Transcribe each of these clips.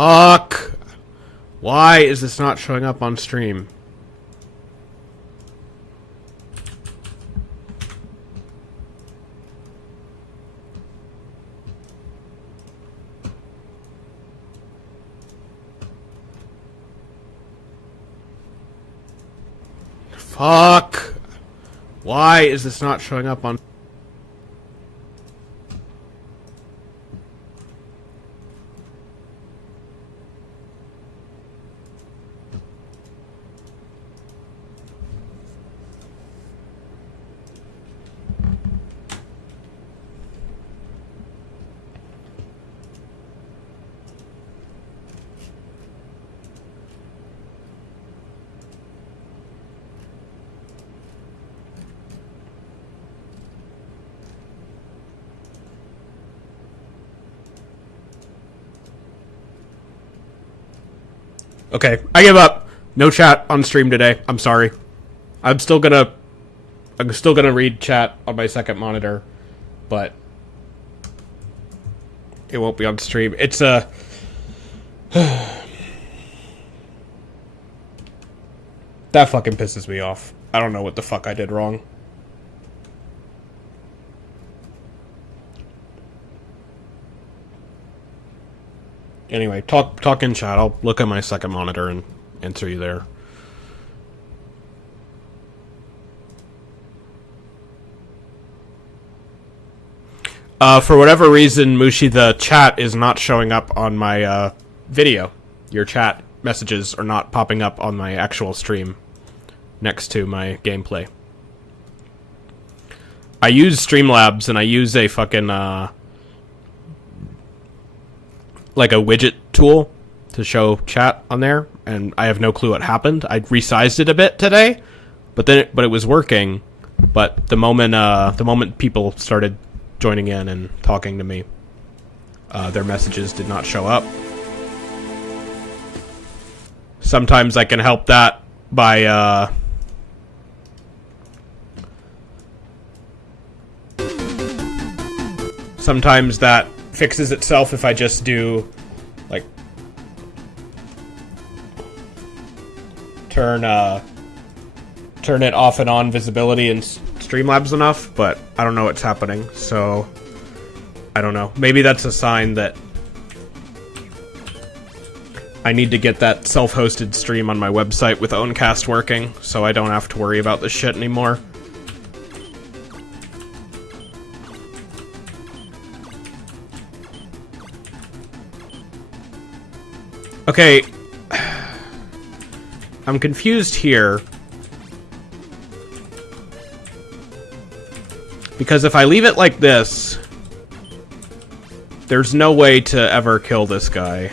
Fuck! Why is this not showing up on stream? Fuck! Why is this not showing up on... Okay, I give up. No chat on stream today. I'm sorry. I'm still gonna read chat on my second monitor, but it won't be on stream. It's a that fucking pisses me off. I don't know what the fuck I did wrong. Anyway, talk in chat. I'll look at my second monitor and answer you there. For whatever reason, Mushi, the chat is not showing up on my video. Your chat messages are not popping up on my actual stream next to my gameplay. I use Streamlabs and I use a fucking like a widget tool to show chat on there, and I have no clue what happened. I resized it a bit today, but it was working. But the moment people started joining in and talking to me, their messages did not show up. Sometimes I can help that by sometimes that fixes itself if I just do, like, turn it off and on visibility in Streamlabs enough, but I don't know what's happening, so I don't know. Maybe that's a sign that I need to get that self-hosted stream on my website with Owncast working, so I don't have to worry about this shit anymore. Okay, I'm confused here, because if I leave it like this, there's no way to ever kill this guy.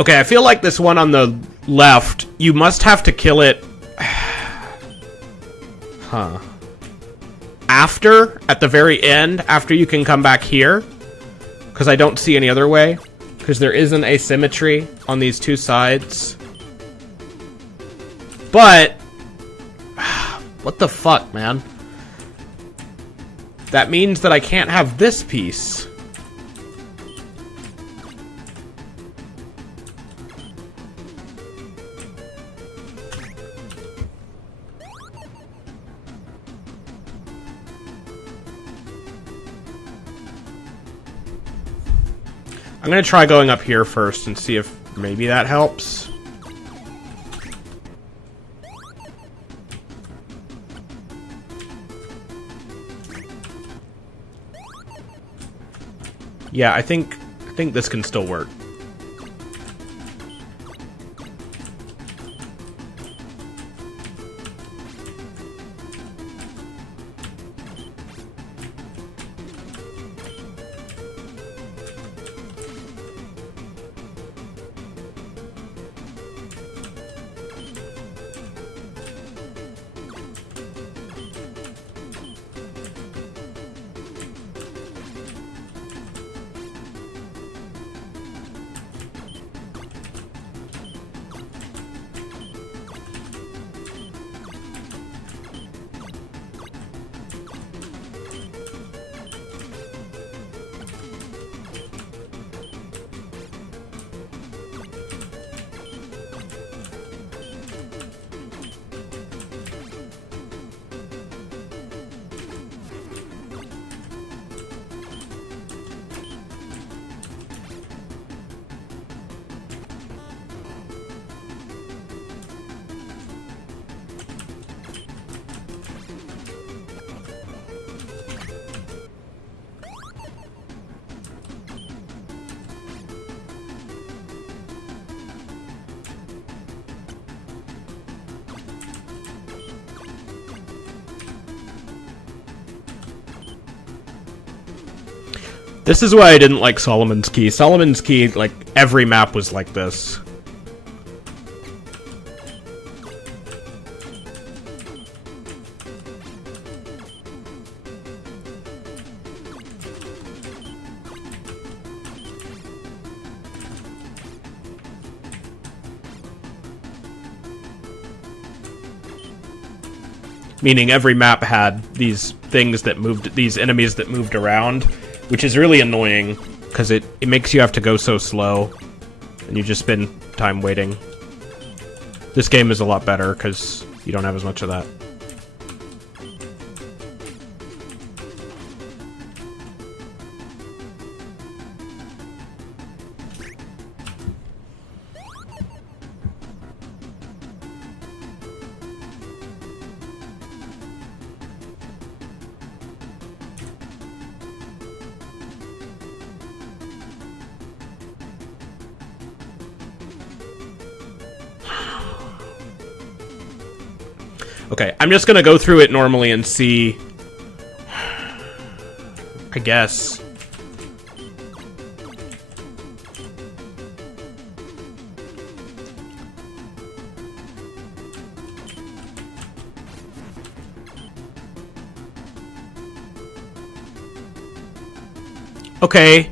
Okay, I feel like this one on the left, you must have to kill it... Huh. At the very end, after you can come back here. Because I don't see any other way. Because there is an asymmetry on these two sides. But... What the fuck, man? That means that I can't have this piece. I'm gonna try going up here first and see if Maybe that helps. Yeah, I think this can still work. This is why I didn't like Solomon's Key. Solomon's Key, like, every map was like this. Meaning every map had these things that moved, these enemies that moved around, which is really annoying, because it makes you have to go so slow, and you just spend time waiting. This game is a lot better, because you don't have as much of that. Okay, I'm just gonna go through it normally and see, I guess. Okay.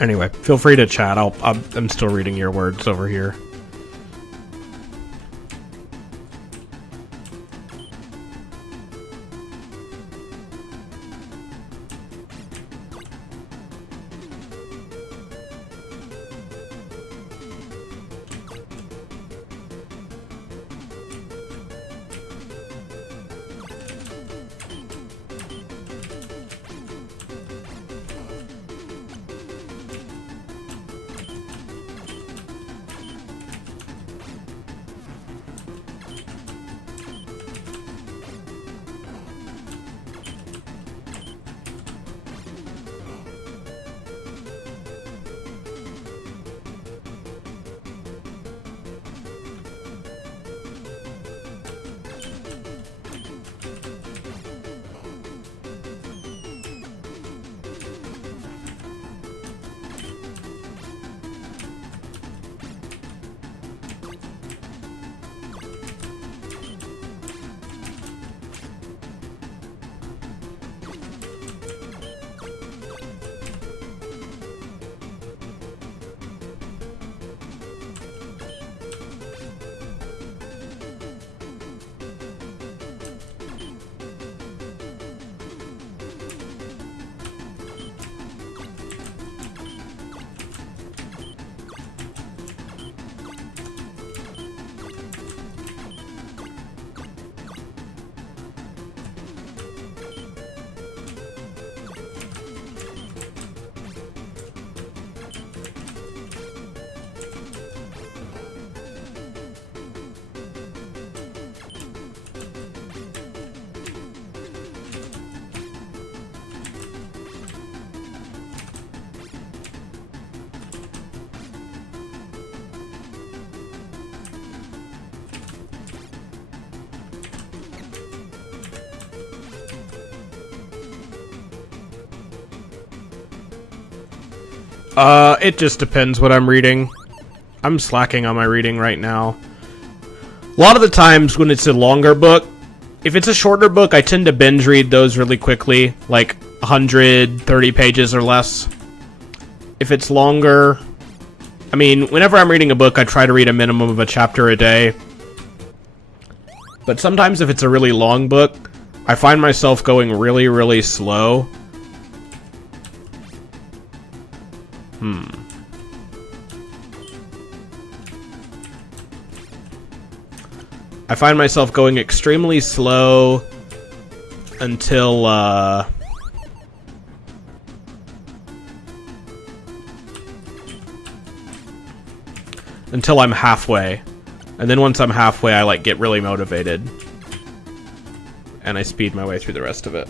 Anyway, feel free to chat. I'm still reading your words over here. It just depends what I'm reading. I'm slacking on my reading right now. A lot of the times when it's a longer book, if it's a shorter book, I tend to binge read those really quickly, like 130 pages or less. If it's longer, I mean, whenever I'm reading a book, I try to read a minimum of a chapter a day. But sometimes if it's a really long book, I find myself going really, really slow. I find myself going extremely slow until I'm halfway. And then once I'm halfway, I like get really motivated. And I speed my way through the rest of it.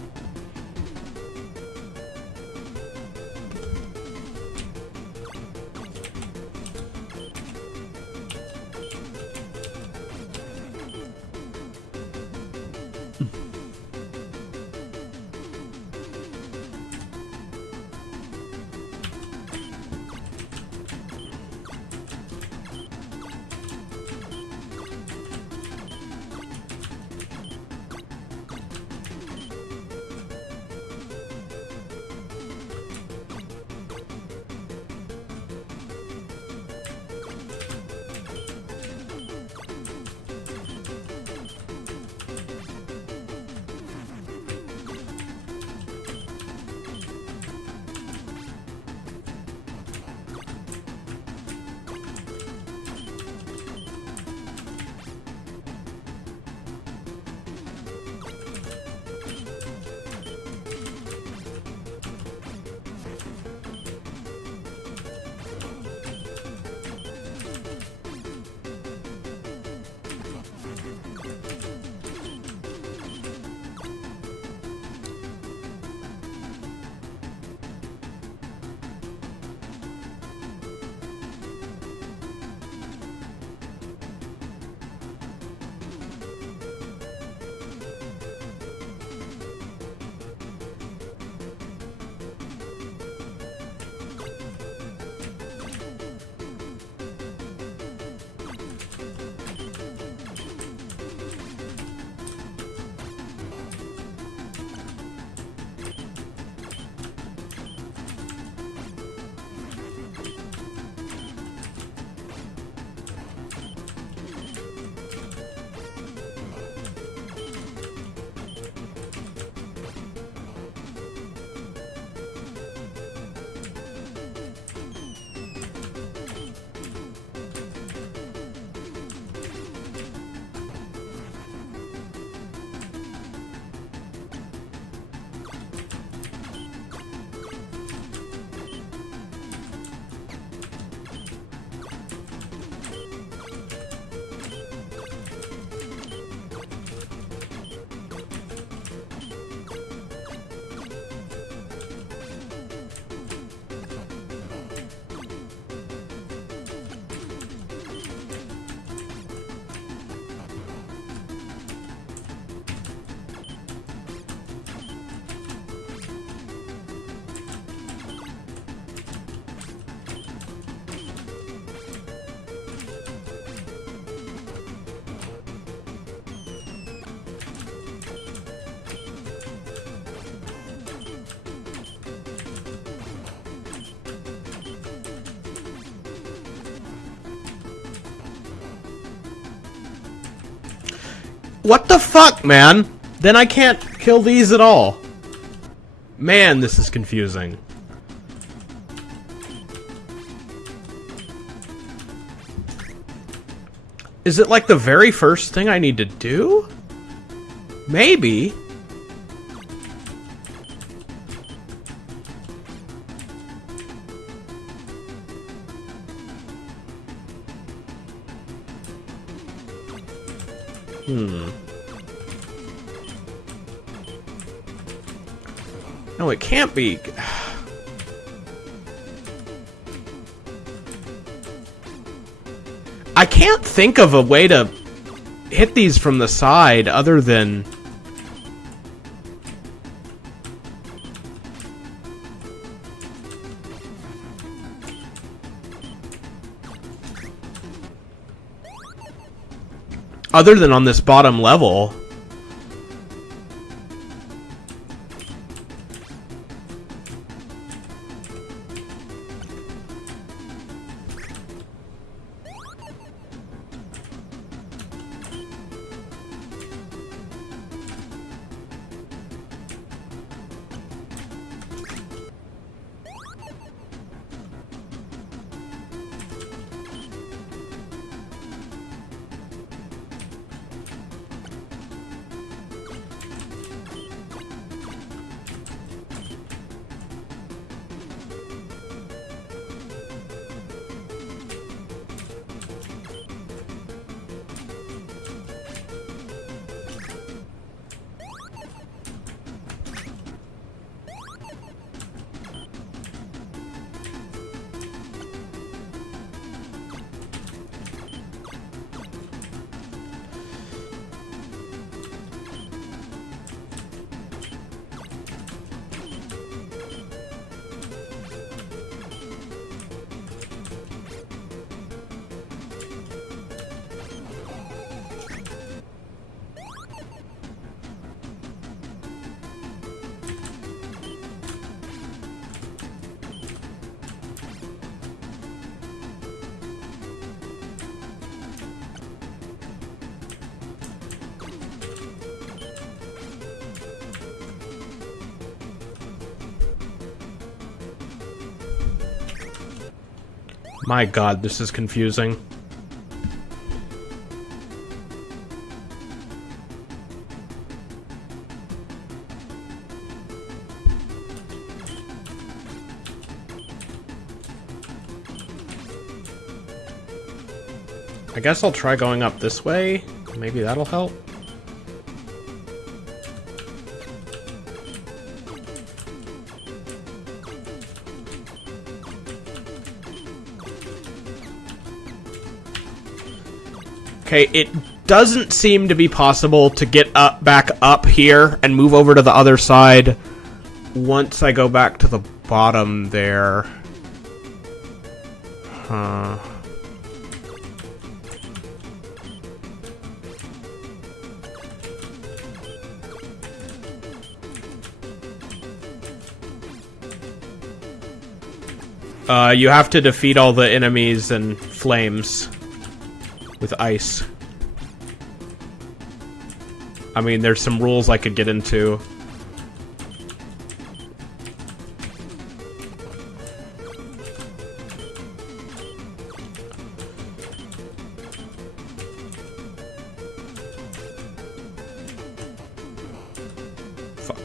What the fuck, man? Then I can't kill these at all. Man, this is confusing. Is it like the very first thing I need to do? Maybe. No, it can't be. I can't think of a way to hit these from the side other than... other than on this bottom level. My god, this is confusing. I guess I'll try going up this way. Maybe that'll help. Okay, it doesn't seem to be possible to get back up here and move over to the other side once I go back to the bottom there. Huh. You have to defeat all the enemies and flames with ice. I mean, there's some rules I could get into. Fuck.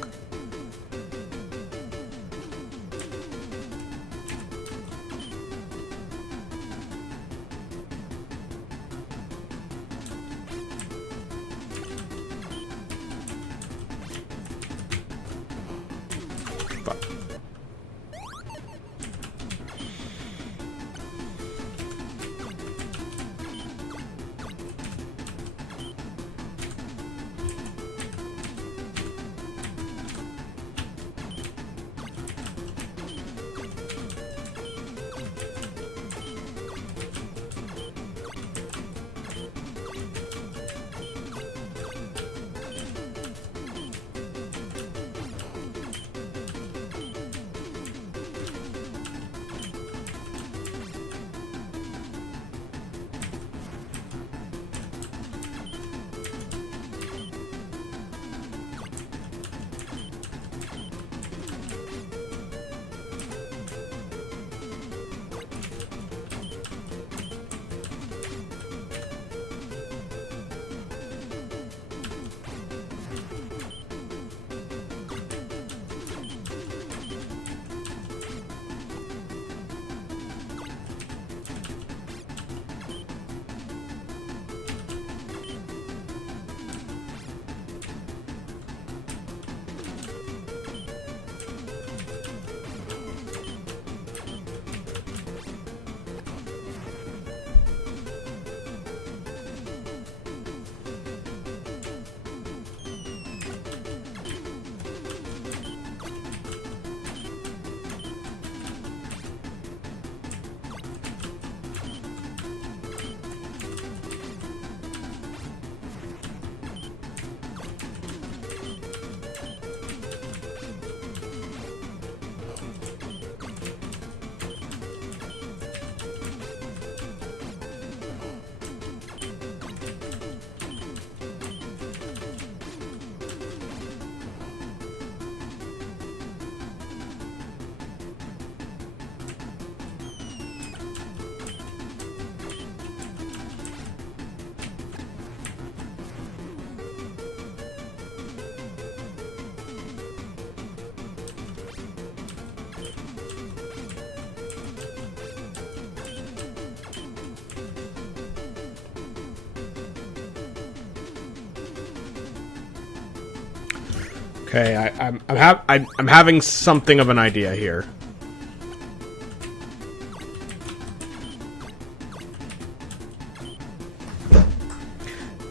Okay, I'm having something of an idea here.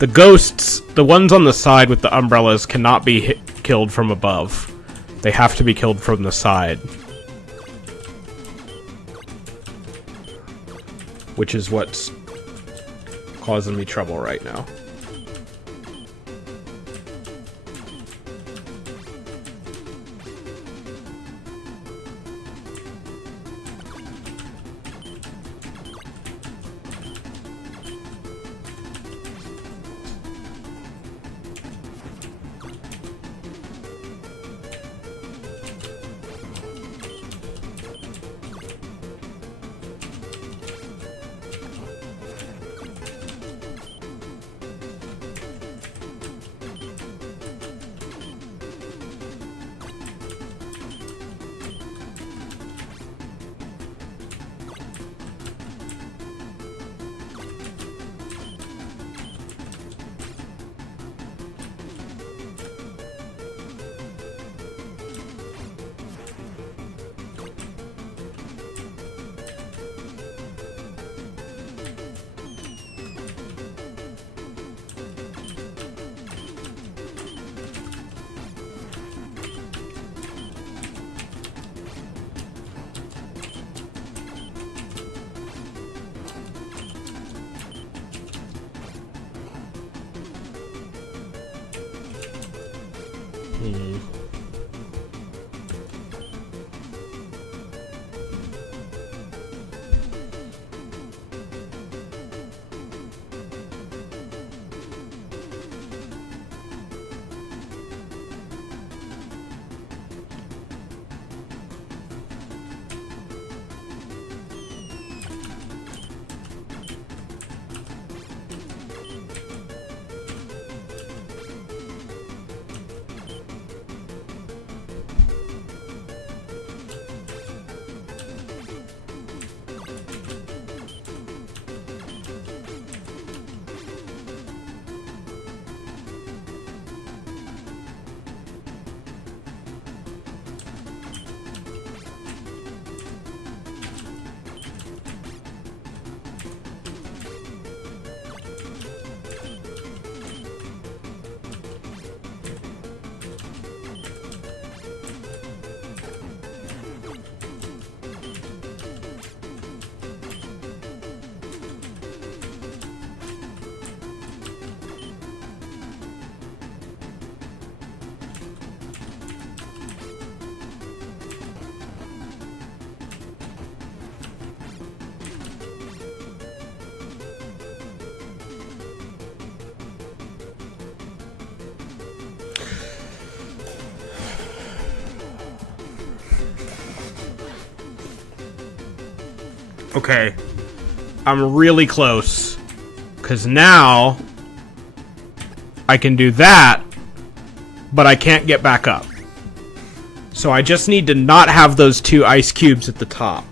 The ghosts, the ones on the side with the umbrellas, cannot be killed from above. They have to be killed from the side. Which is what's causing me trouble right now. Okay. I'm really close. Because now I can do that, but I can't get back up. So I just need to not have those two ice cubes at the top.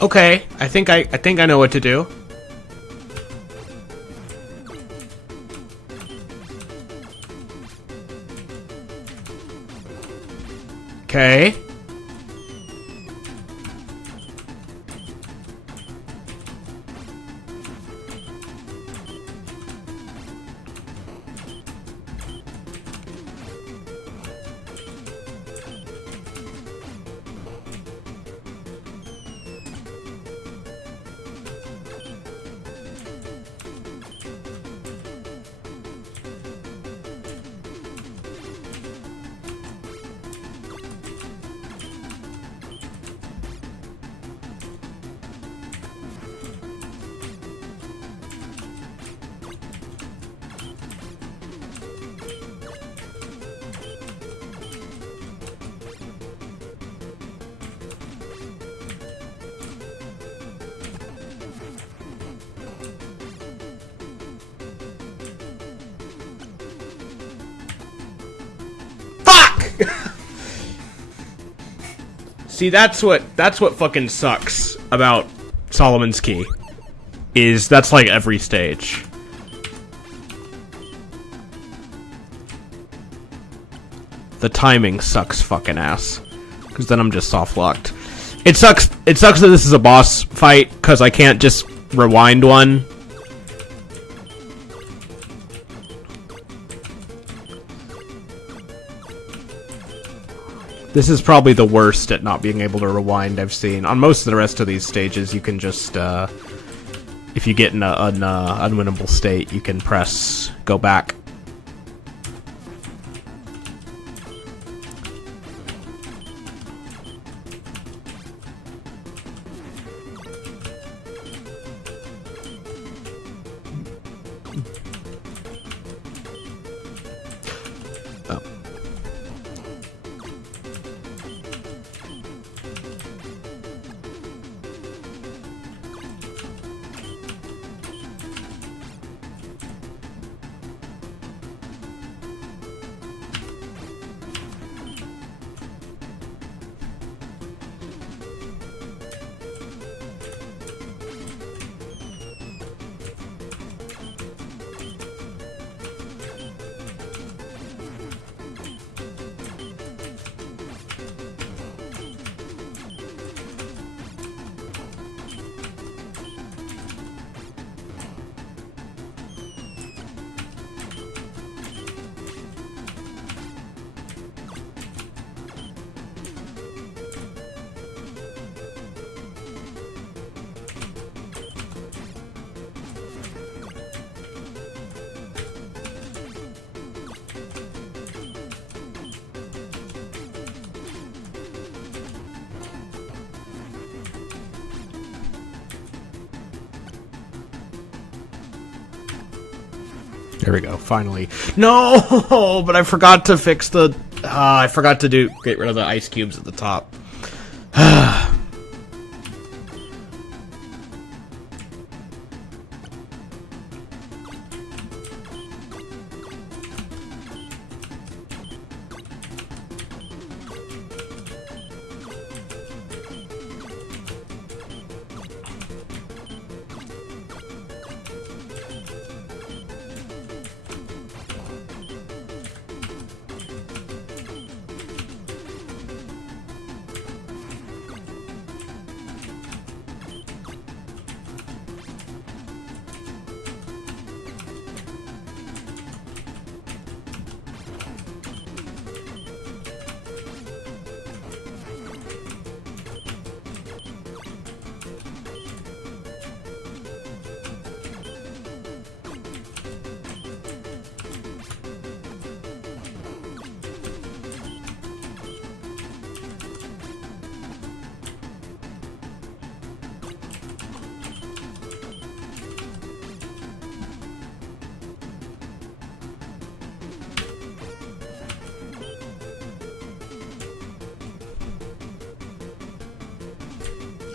Okay, I think I know what to do. Okay. See, that's what fucking sucks about Solomon's Key. Is that's like every stage. The timing sucks fucking ass. Because then I'm just soft locked. It sucks that this is a boss fight, because I can't just rewind one. This is probably the worst at not being able to rewind I've seen. On most of the rest of these stages, you can just, if you get in an unwinnable state, you can press go back. Oh. There we go, finally. No, but I forgot to fix the... I forgot to get rid of the ice cubes at the top.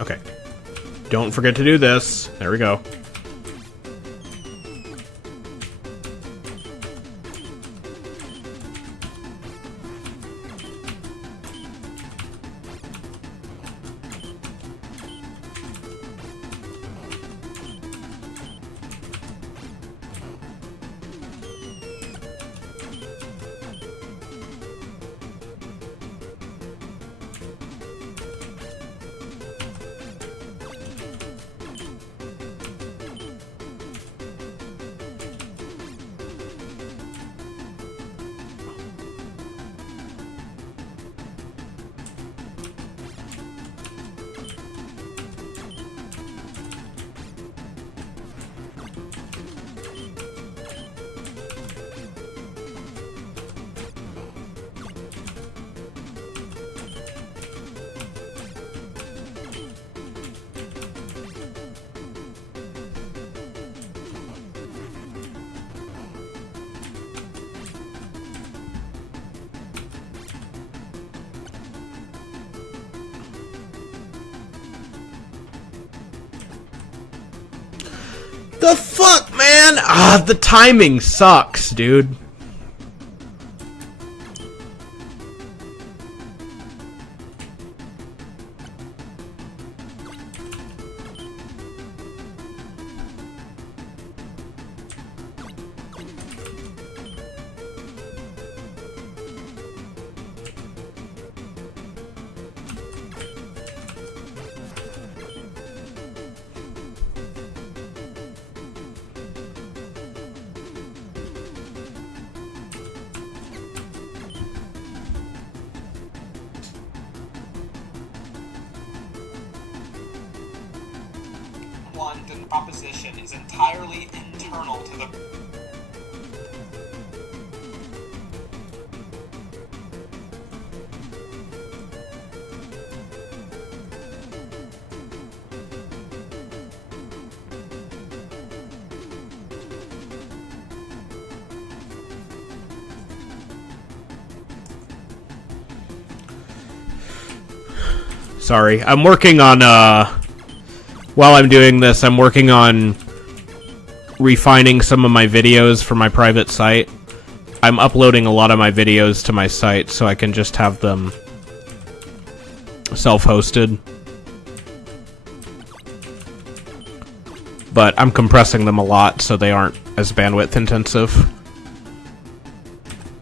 Okay. Don't forget to do this. There we go. The fuck, man? Ah, the timing sucks, dude. London proposition is entirely internal to the... Sorry, I'm working on, while I'm doing this, I'm working on refining some of my videos for my private site. I'm uploading a lot of my videos to my site so I can just have them self-hosted. But I'm compressing them a lot so they aren't as bandwidth intensive.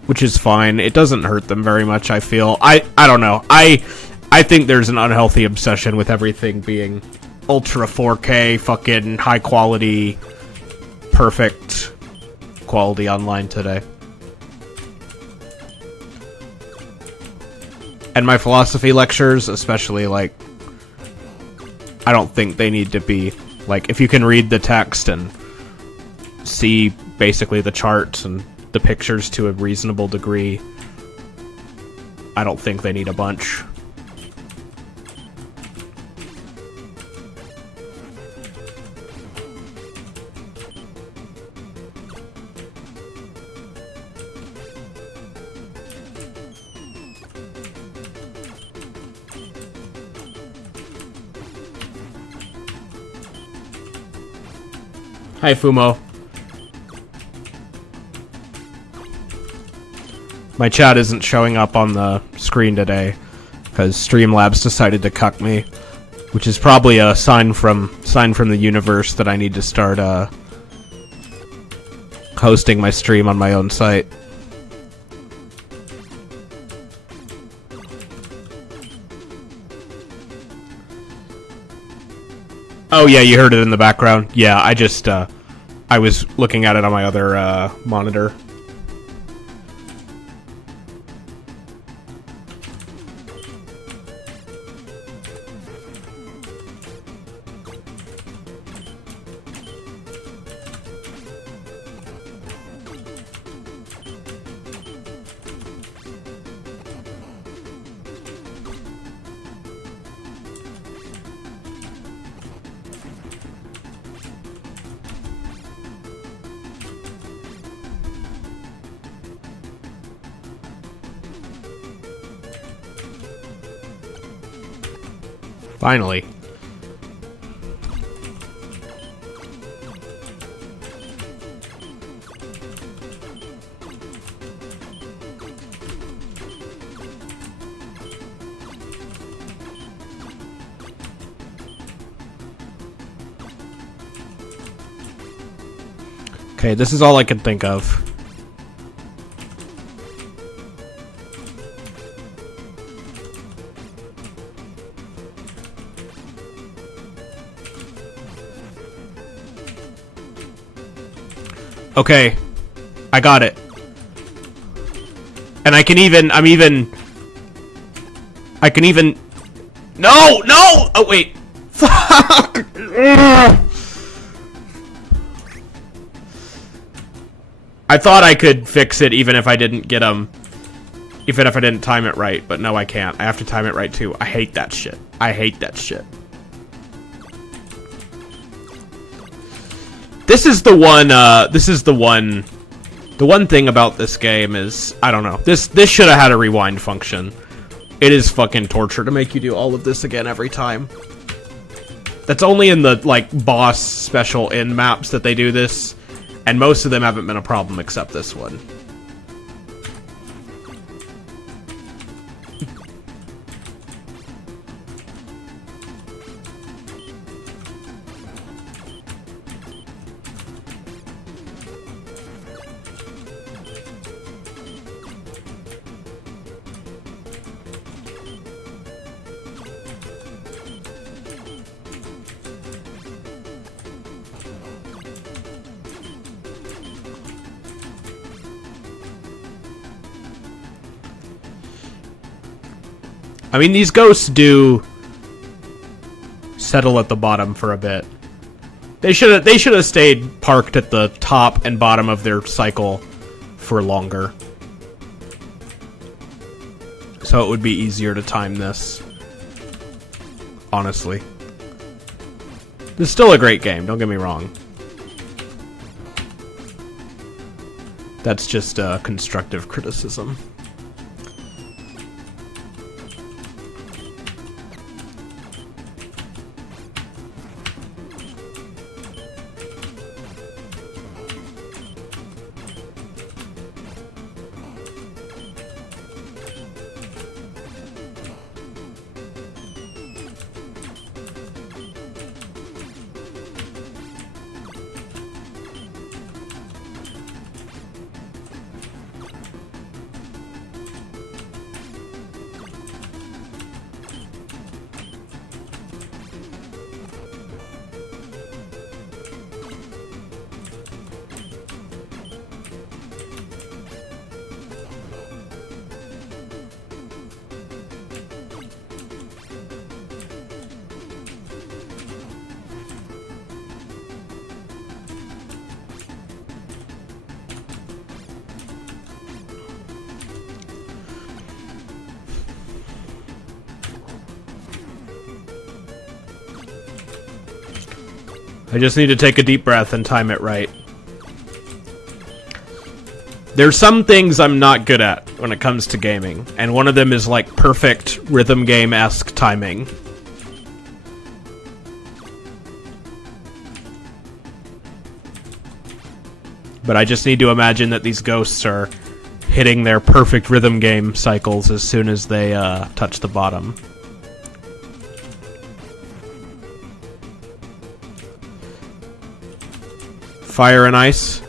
Which is fine. It doesn't hurt them very much, I feel. I don't know. I think there's an unhealthy obsession with everything being ultra 4K, fucking high quality, perfect quality online today. And my philosophy lectures, especially, like, I don't think they need to be, like, if you can read the text and see basically the charts and the pictures to a reasonable degree, I don't think they need a bunch. Hi, Fumo. My chat isn't showing up on the screen today because Streamlabs decided to cuck me, which is probably a sign from the universe that I need to start hosting my stream on my own site. Oh yeah, you heard it in the background. Yeah, I just I was looking at it on my other monitor. Finally. Okay, this is all I can think of. Okay, I got it. And I can even, no! Oh, wait. Fuck! I thought I could fix it even if I didn't get them, even if I didn't time it right, but no, I can't. I have to time it right too. I hate that shit. I hate that shit. This is the one thing about this game is, I don't know, this should have had a rewind function. It is fucking torture to make you do all of this again every time. That's only in the, like, boss special in maps that they do this, and most of them haven't been a problem except this one. I mean, these ghosts do settle at the bottom for a bit. They should have stayed parked at the top and bottom of their cycle for longer. So it would be easier to time this. Honestly. This is still a great game, don't get me wrong. That's just constructive criticism. I just need to take a deep breath and time it right. There's some things I'm not good at when it comes to gaming, and one of them is like perfect rhythm game-esque timing. But I just need to imagine that these ghosts are hitting their perfect rhythm game cycles as soon as they touch the bottom. Fire and ice.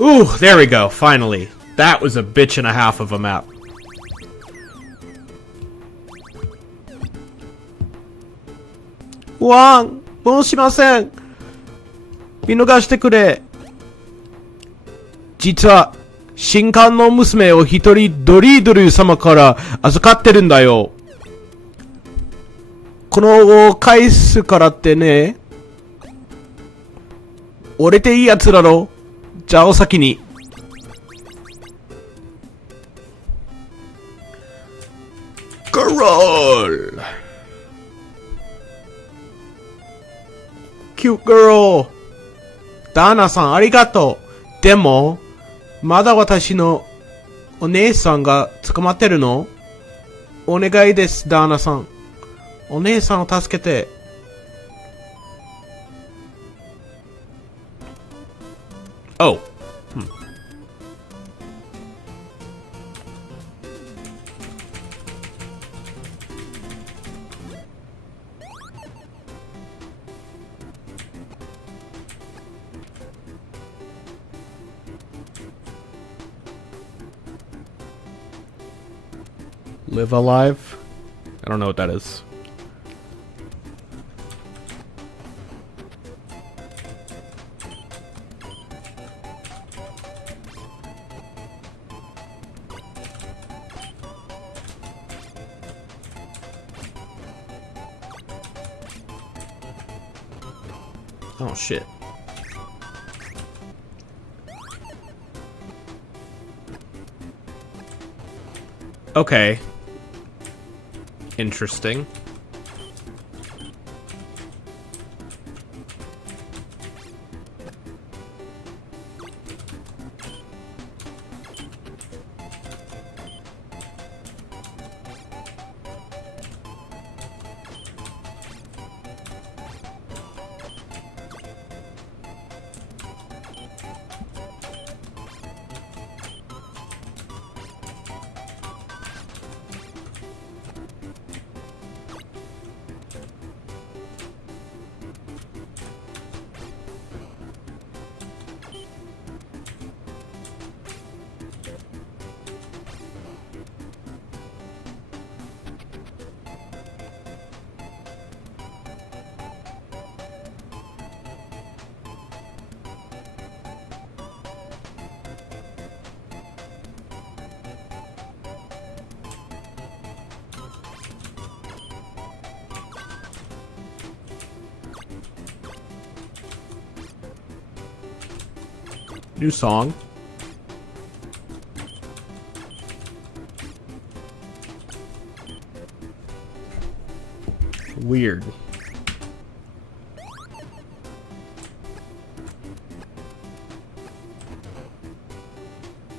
Ooh, there we go, finally. That was a bitch and a half of a map. Wang! もうしません! 見逃してくれ。実は、新刊の娘を一人ドリードル様から預かってるんだよ。この返すからってね。俺っていいやつだろ。じゃあお先に。Girl! Cute girl! ダーナさんありがとう。でも、まだ私のお姉さんが捕まってるの？お願いです、ダーナさん。お姉さんを助けて。Oh. Live alive? I don't know what that is. Oh shit. Okay. New song. Weird.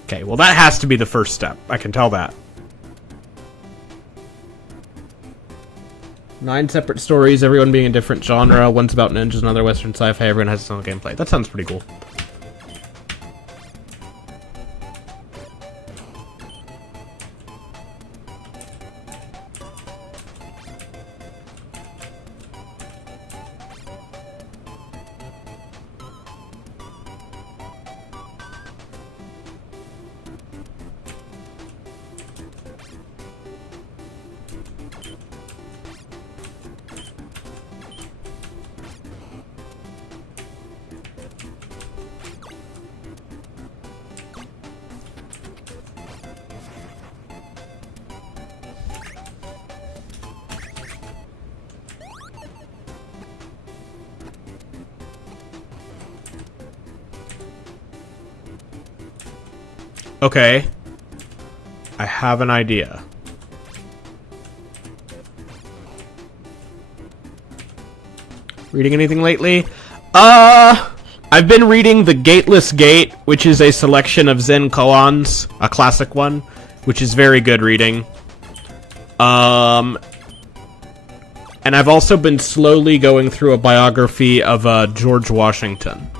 Okay, well that has to be the first step. I can tell that. 9 separate stories, everyone being a different genre. One's about ninjas, another Western sci-fi. Everyone has its own gameplay. That sounds pretty cool. Okay. I have an idea. Reading anything lately? I've been reading The Gateless Gate, which is a selection of Zen koans, a classic one, which is very good reading. And I've also been slowly going through a biography of George Washington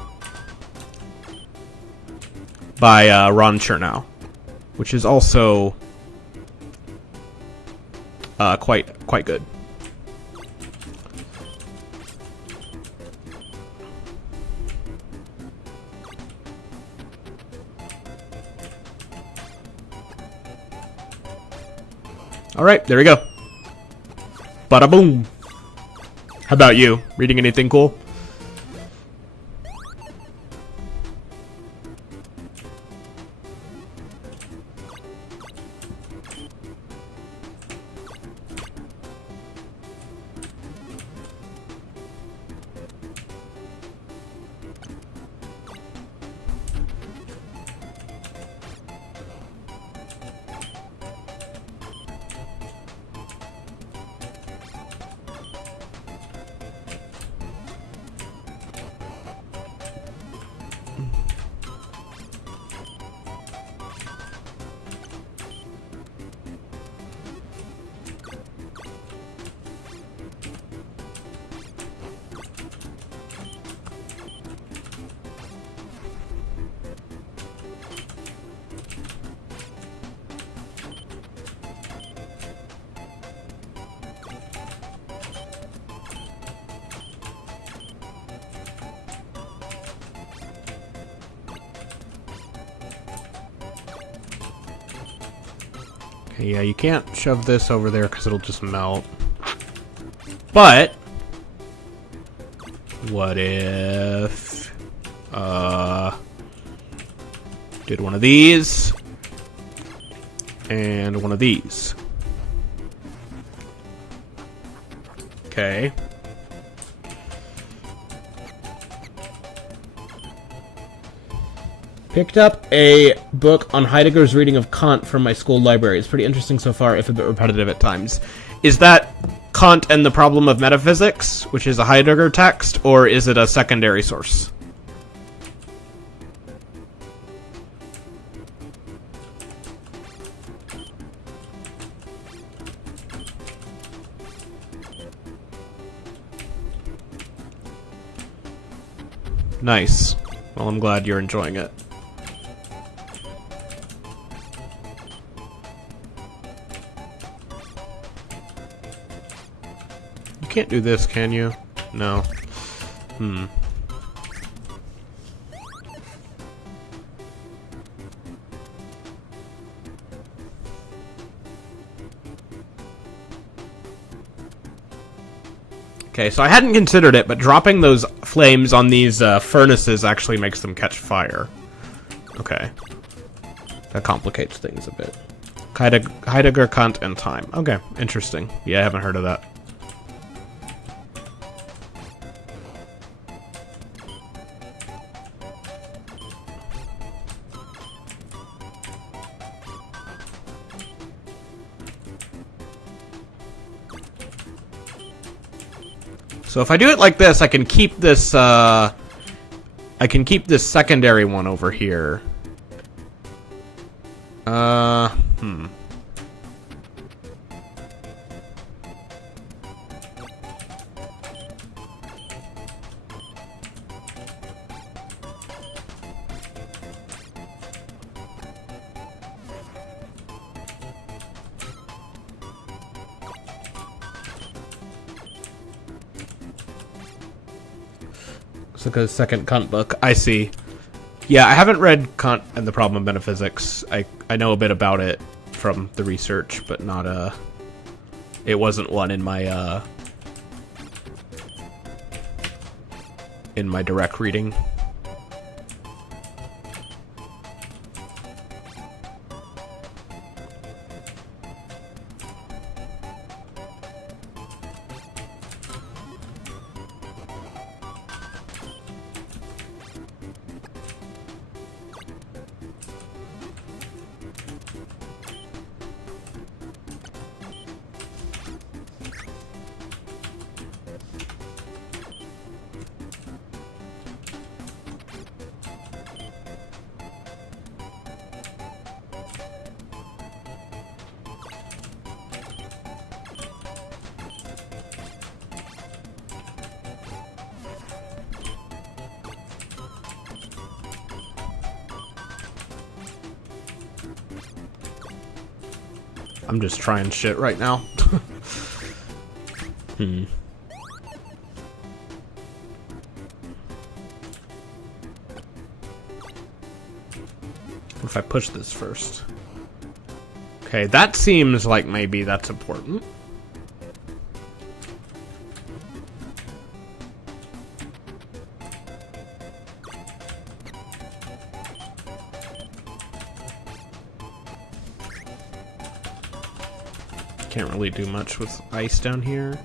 by Ron Chernow, which is also quite good. All right, there we go. Bada boom. How about you? Reading anything cool? Yeah, you can't shove this over there because it'll just melt. But what if did one of these and one of these? Okay. Picked up a book on Heidegger's reading of Kant from my school library. It's pretty interesting so far, if a bit repetitive at times. Is that Kant and the Problem of Metaphysics, which is a Heidegger text, or is it a secondary source? Nice. Well, I'm glad you're enjoying it. You can't do this, can you? No. Okay, so I hadn't considered it, but dropping those flames on these furnaces actually makes them catch fire. Okay. That complicates things a bit. Heidegger, Kant, and time. Okay, interesting. Yeah, I haven't heard of that. So if I do it like this, I can keep this, secondary one over here. Let's look at the second Kant book. I see. Yeah, I haven't read Kant and the Problem of Metaphysics. I know a bit about it from the research, but not it wasn't one in my direct reading. I'm just trying shit right now. What if I push this first? Okay, that seems like maybe that's important. Can't really do much with ice down here.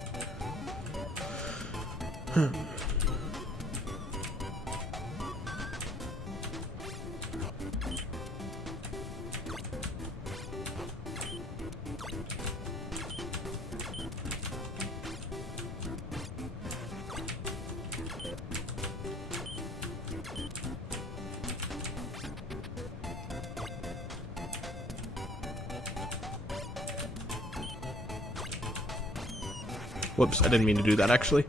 Whoops, I didn't mean to do that, actually.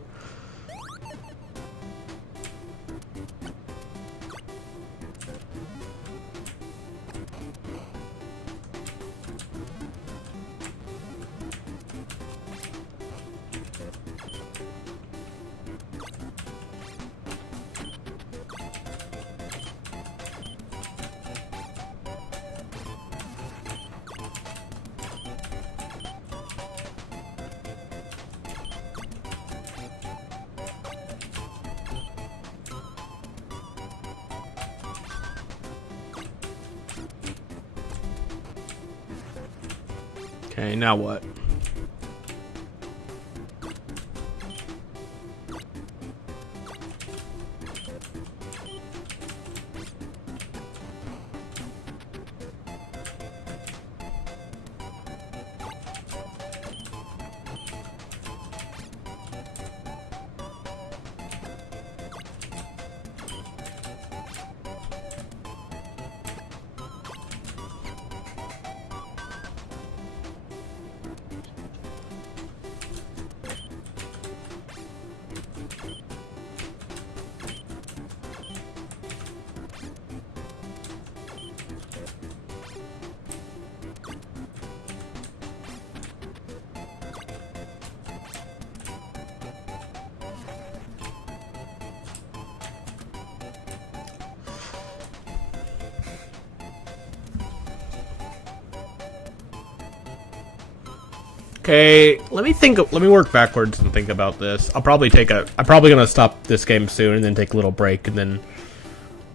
Okay, now what? Okay, let me work backwards and think about this. I'm probably gonna stop this game soon and then take a little break and then,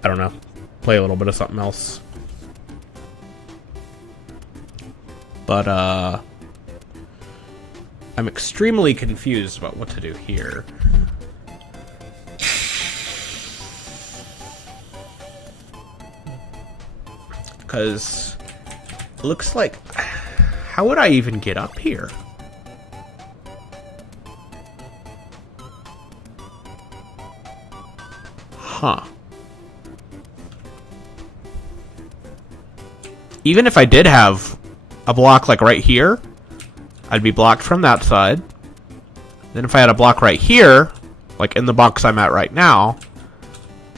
I don't know, play a little bit of something else. But, I'm extremely confused about what to do here. Because it looks like... How would I even get up here? Huh. Even if I did have a block like right here, I'd be blocked from that side. Then if I had a block right here, like in the box I'm at right now,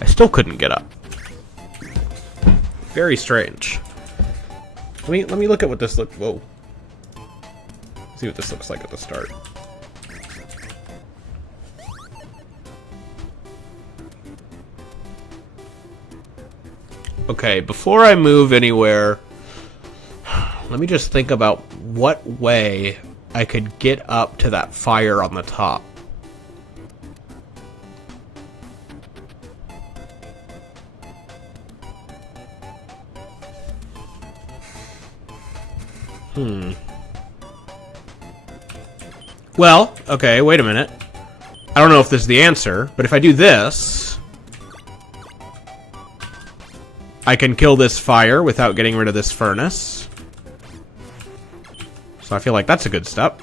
I still couldn't get up. Very strange. Let me look at what this looks. Whoa. See what this looks like at the start. Okay, before I move anywhere, let me just think about what way I could get up to that fire on the top. Well, okay, wait a minute. I don't know if this is the answer, but if I do this, I can kill this fire without getting rid of this furnace. So I feel like that's a good step.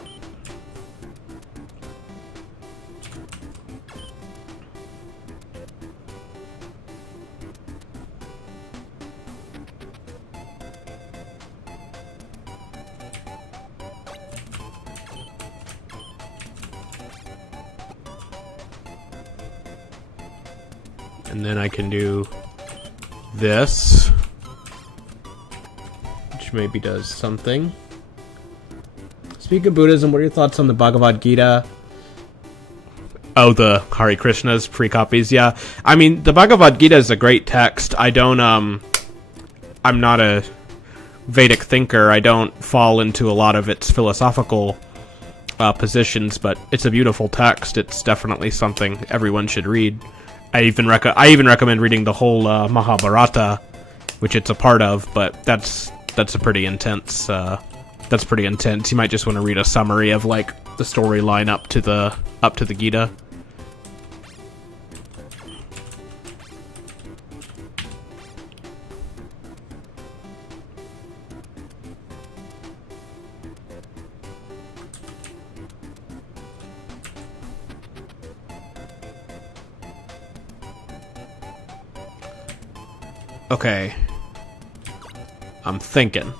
And then I can do this, which maybe does something. Speak of Buddhism, what are your thoughts on the Bhagavad Gita? Oh, the Hare Krishna's pre-copies, yeah. I mean, the Bhagavad Gita is a great text. I don't, I'm not a Vedic thinker. I don't fall into a lot of its philosophical positions, but it's a beautiful text. It's definitely something everyone should read. I even recommend reading the whole Mahabharata, which it's a part of, but that's a pretty intense. That's pretty intense. You might just want to read a summary of like the storyline up to the Gita. Okay. I'm thinking.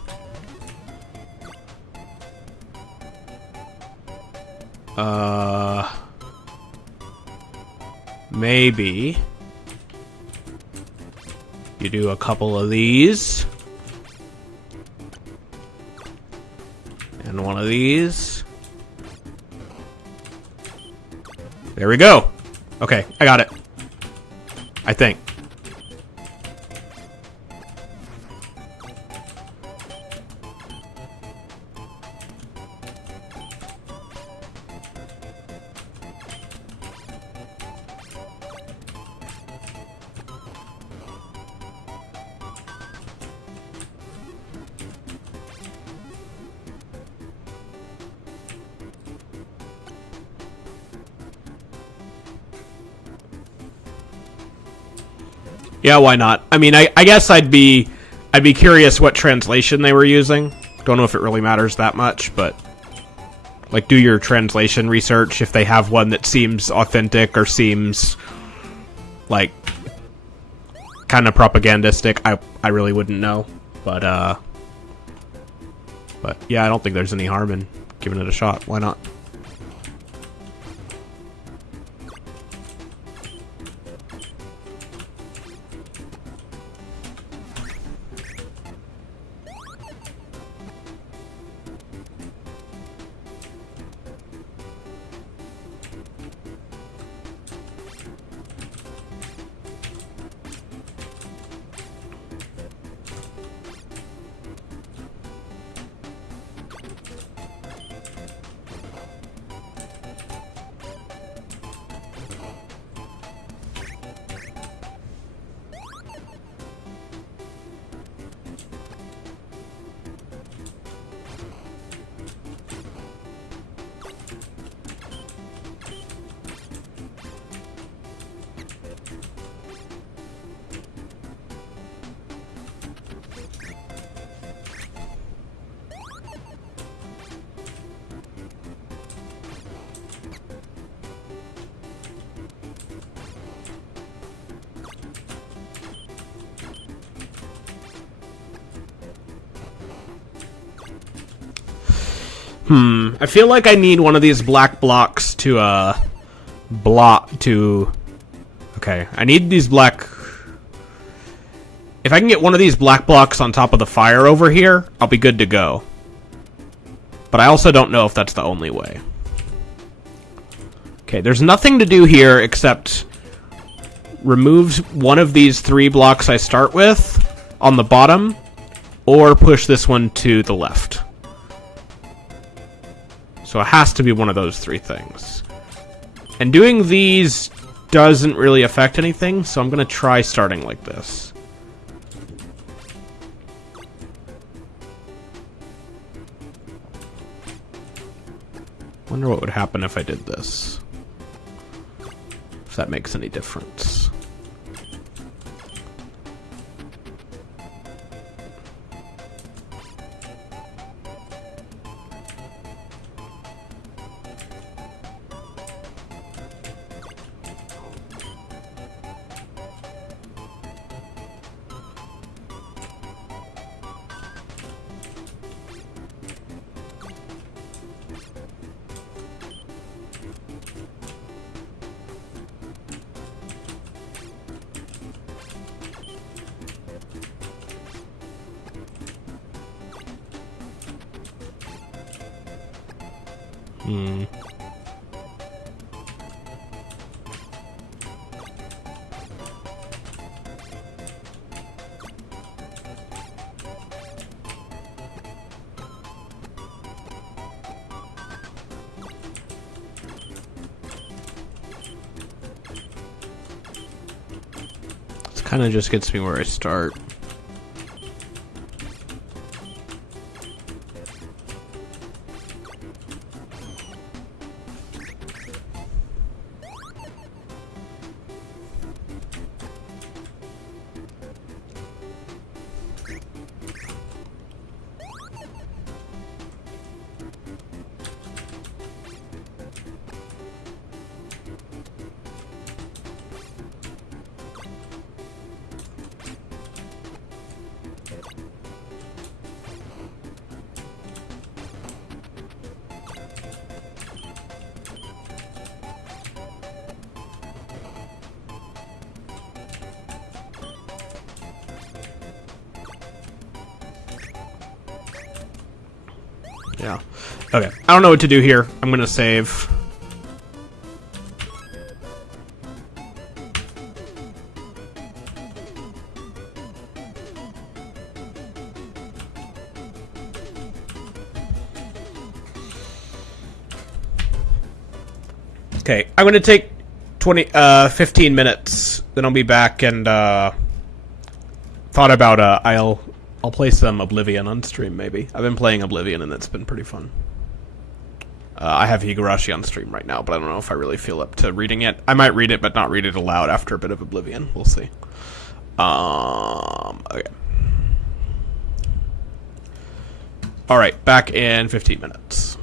Maybe you do a couple of these. And one of these. There we go. Okay, I got it. I think. Yeah, why not? I mean, I guess I'd be curious what translation they were using. Don't know if it really matters that much, but like do your translation research if they have one that seems authentic or seems like kind of propagandistic. I really wouldn't know, but yeah, I don't think there's any harm in giving it a shot. Why not? I feel like I need one of these black blocks to, Okay, I need these black... If I can get one of these black blocks on top of the fire over here, I'll be good to go. But I also don't know if that's the only way. Okay, there's nothing to do here except remove one of these 3 blocks I start with on the bottom, or push this one to the left. So it has to be one of those 3 things. And doing these doesn't really affect anything, so I'm going to try starting like this. Wonder what would happen if I did this. If that makes any difference. Kind of just gets me where I start. Yeah. Okay. I don't know what to do here. I'm gonna save. Okay, I'm gonna take 15 minutes. Then I'll be back and thought about I'll play some Oblivion on stream, maybe. I've been playing Oblivion, and it's been pretty fun. I have Higurashi on stream right now, but I don't know if I really feel up to reading it. I might read it, but not read it aloud after a bit of Oblivion. We'll see. Okay. Alright, back in 15 minutes.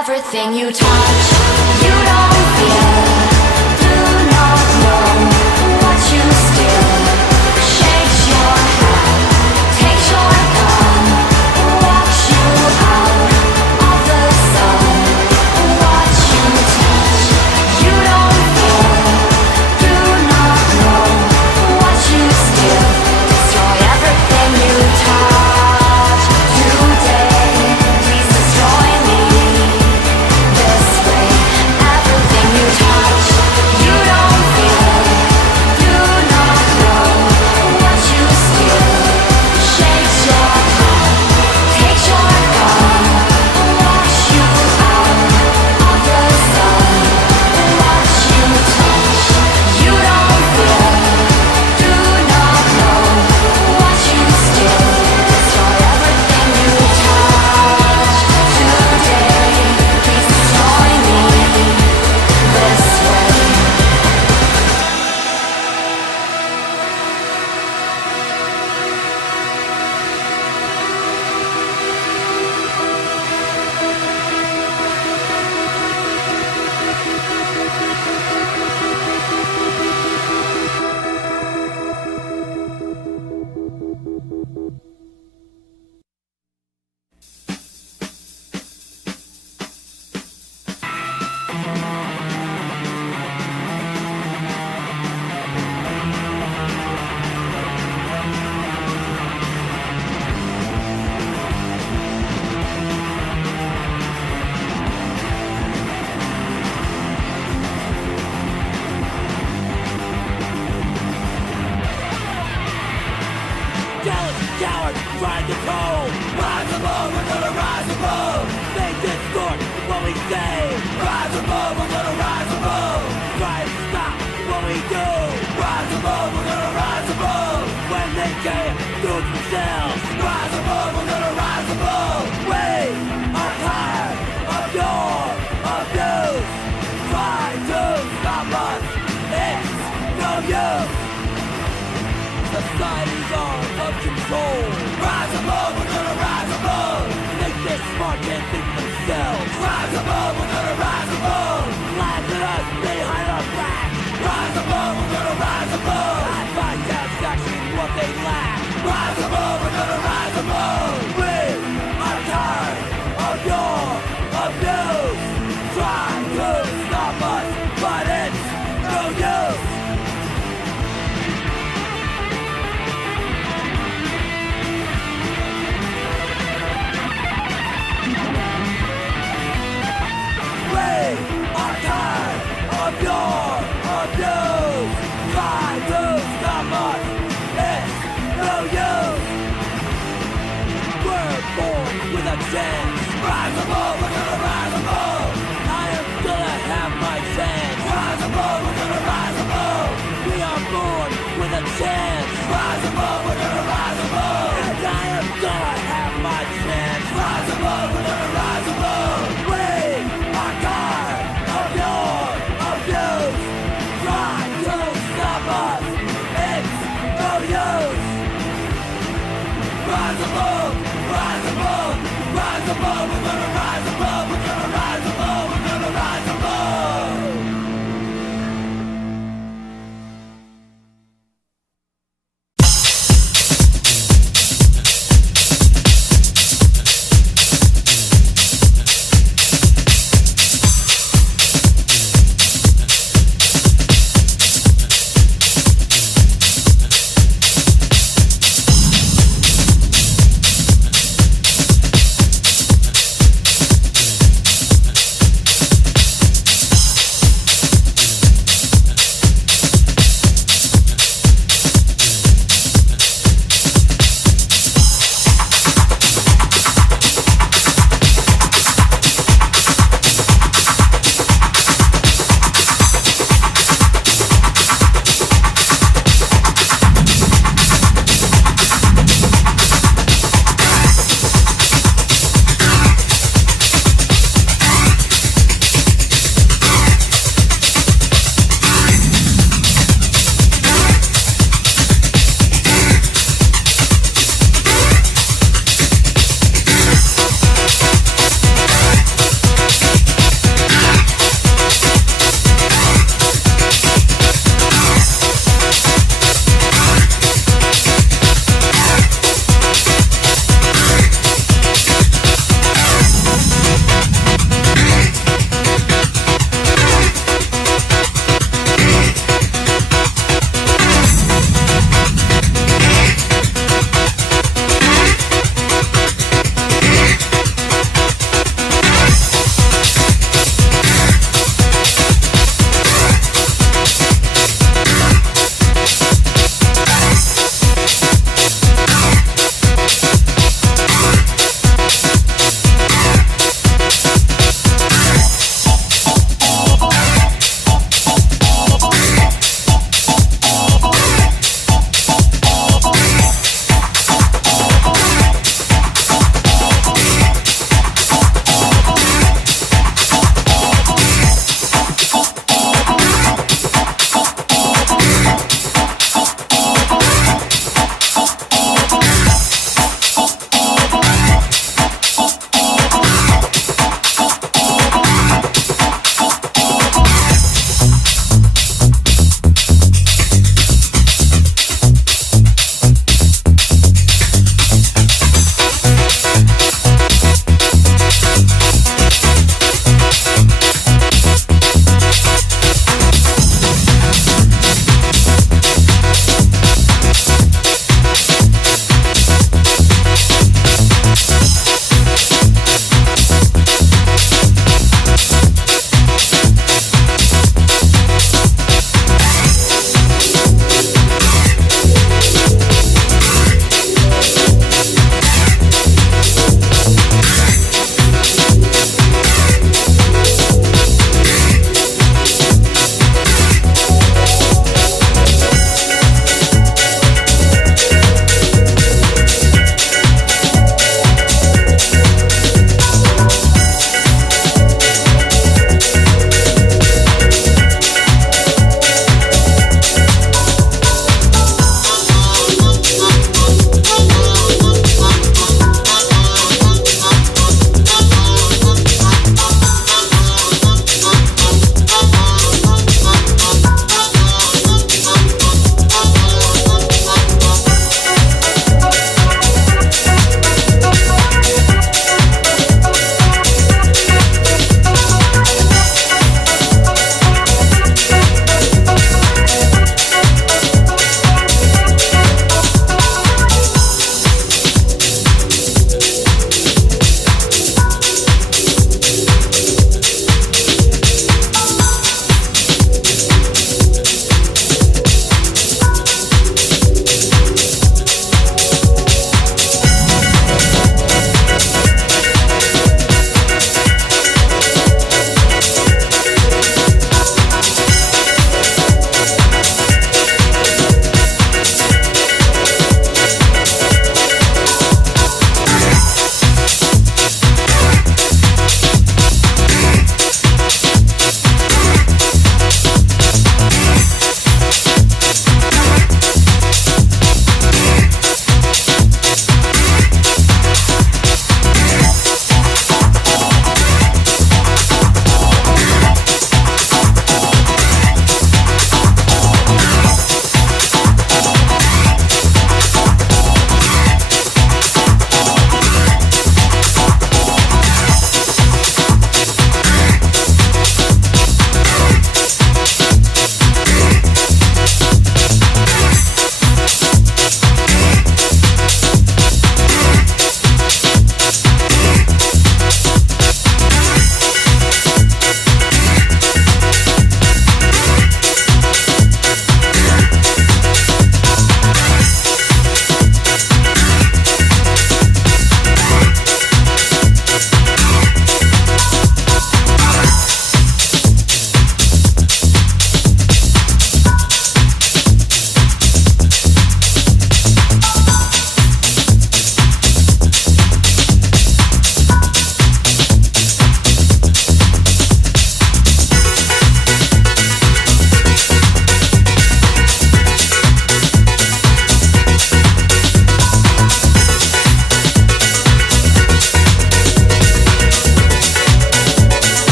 Everything you touch, you don't feel. Do not know what you steal. Shakes your head, takes your gun, walks you out of the sun. What you touch, you don't feel. Do not know what you steal. Destroy everything you touch today. Please destroy me. This way, everything you touch, you don't feel. Do not know what you steal. Shakes your head, takes your gun, walks you out of the sun. What you touch, you don't feel. Do not know what you steal. Destroy everything you touch today. Please destroy me this way. Jealous cowards trying to control. Rise above, we're gonna rise above. They distort what we say. Rise above, we're gonna rise above. Try and stop what we do. Rise above, we're gonna rise above. When they can't do it themselves. Rise above, we're gonna rise above. We are tired of your abuse. Try to stop us. It's no use. Society's arms of control. Rise above, we're gonna rise above. Think they're smart, can't think themselves. Rise above, we're gonna rise above. Laugh at us behind our back. Rise above, we're gonna rise above. I find satisfaction in what they lack. Rise above, we're gonna rise above. We are tired of your abuse. Try to stop us, but it's no use. Are tired of your abuse. Try to stop us. It's no use. We're born with a chance. Rise above, we're gonna rise above. I am gonna have my chance. Rise above, we're gonna rise above. We are born with a chance. Rise above, we're gonna rise above. And I am gonna have my chance. Rise above, we're gonna rise above. We are tired of your abuse. Try to stop us. It's no use. Rise above, rise above, rise above. We're gonna rise above. We're gonna rise above. We're gonna rise above.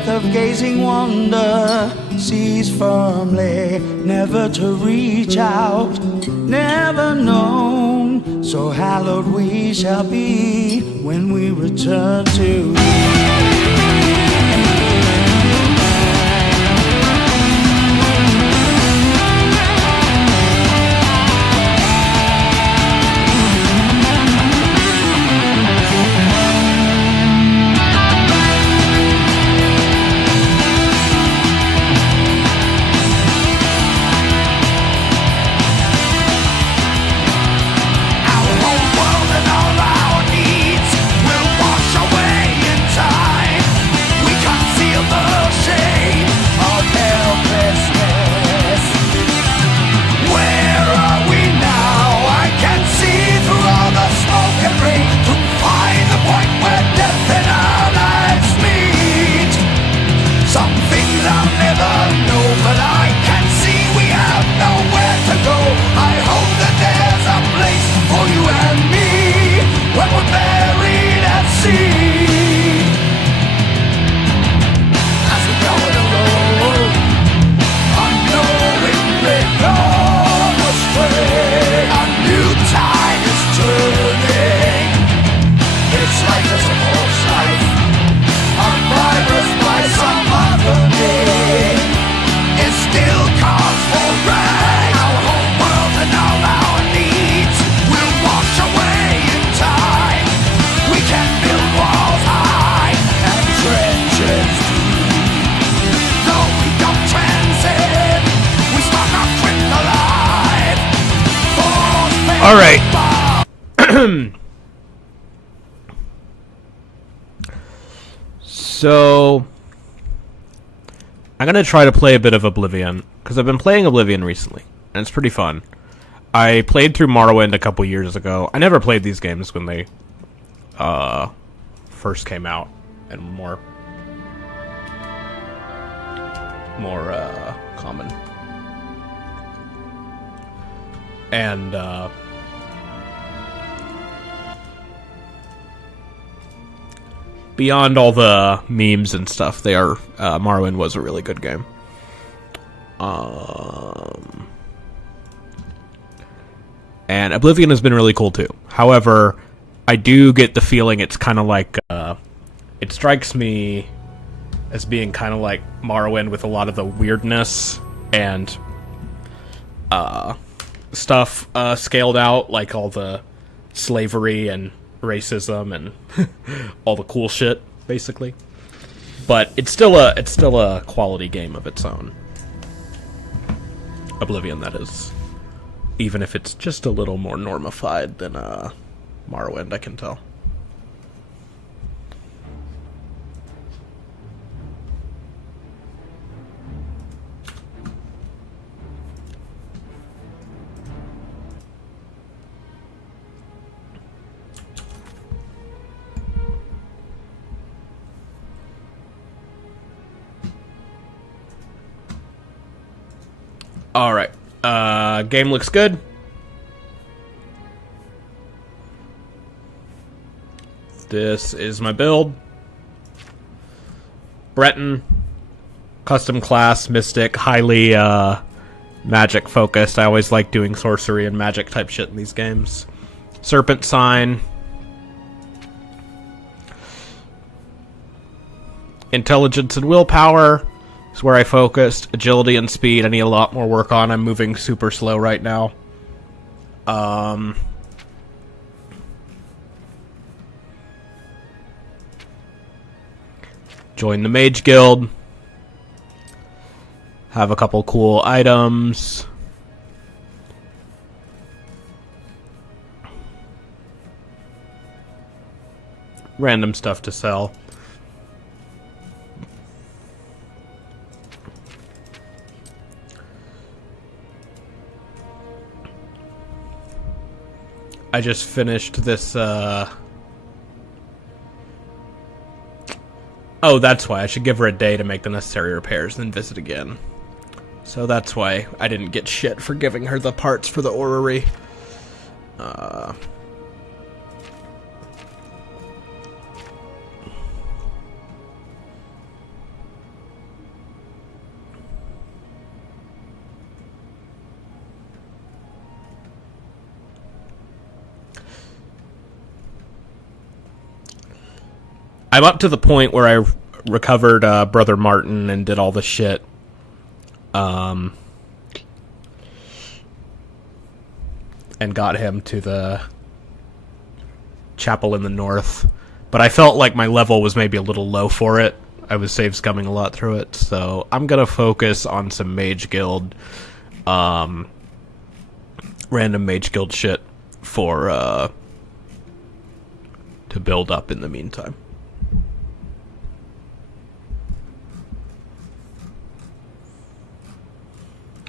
depth of gazing wonder, seized firmly, never to reach out, never known. So hallowed we shall be when we return to you. All right. So I'm gonna try to play a bit of Oblivion because I've been playing Oblivion recently, and it's pretty fun. I played through Morrowind a couple years ago. I never played these games when they first came out, and more common. And beyond all the memes and stuff, Morrowind was a really good game. And Oblivion has been really cool too. However, I do get the feeling it's kind of like it strikes me as being kind of like Morrowind with a lot of the weirdness and stuff scaled out, like all the slavery and racism and all the cool shit, basically. But it's still a quality game of its own. Oblivion, that is. Even if it's just a little more normified than Morrowind, I can tell. Alright. Game looks good. This is my build. Breton. Custom class, mystic, highly magic focused. I always like doing sorcery and magic type shit in these games. Serpent sign. Intelligence and willpower is where I focused. Agility and speed I need a lot more work on. I'm moving super slow right now. Join the Mage Guild. Have a couple cool items. Random stuff to sell. I just finished this, Oh, that's why. I should give her a day to make the necessary repairs, then visit again. So that's why I didn't get shit for giving her the parts for the orrery. I'm up to the point where I recovered Brother Martin and did all the shit. And got him to the chapel in the north. But I felt like my level was maybe a little low for it. I was save scumming a lot through it. So I'm going to focus on some Mage Guild, random Mage Guild shit for, to build up in the meantime.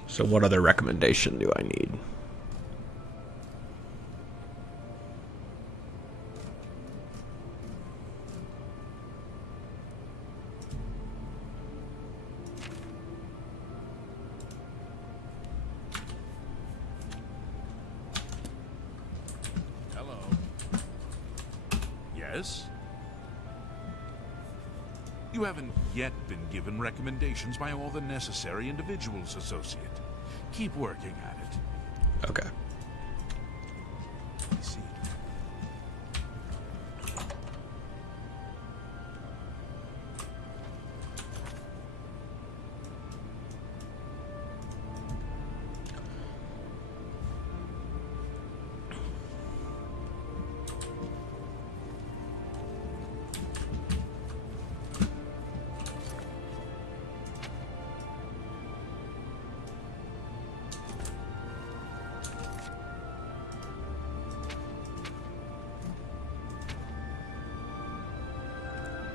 So what other recommendation do I need? Hello. Yes? You haven't yet been given recommendations by all the necessary individuals, Associate. Keep working at it. Okay. I see.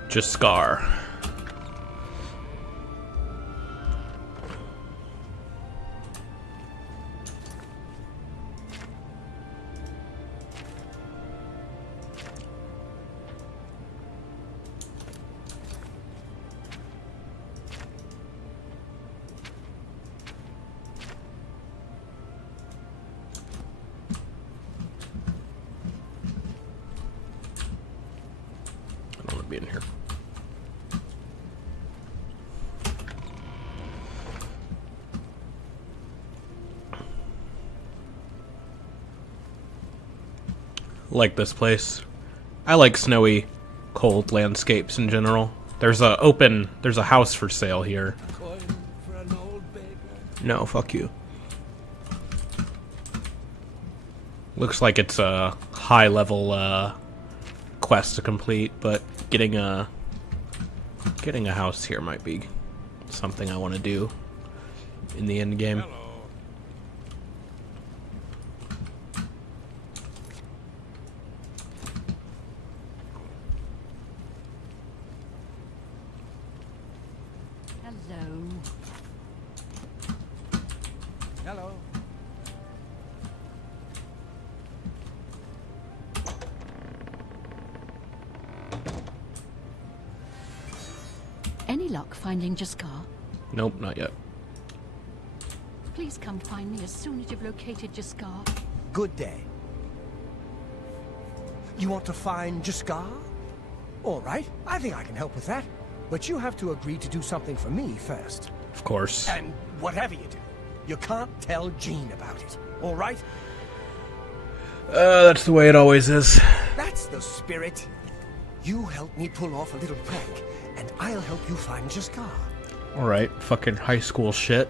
Jaskar. I don't want to be in here. Like this place. I like snowy, cold landscapes in general. There's a house for sale here. Coin for an old beggar. No, fuck you. Looks like it's a high level quest to complete, but getting a house here might be something I want to do in the end game. Hello. Hello. Hello. Any luck finding Jaskar? Nope, not yet. Please come find me as soon as you've located Jaskar. Good day. You want to find Jaskar? All right, I think I can help with that. But you have to agree to do something for me first. Of course. And whatever you do, you can't tell Jean about it. All right? That's the way it always is. That's the spirit. You help me pull off a little prank, and I'll help you find Jaskar. Alright, fucking high school shit.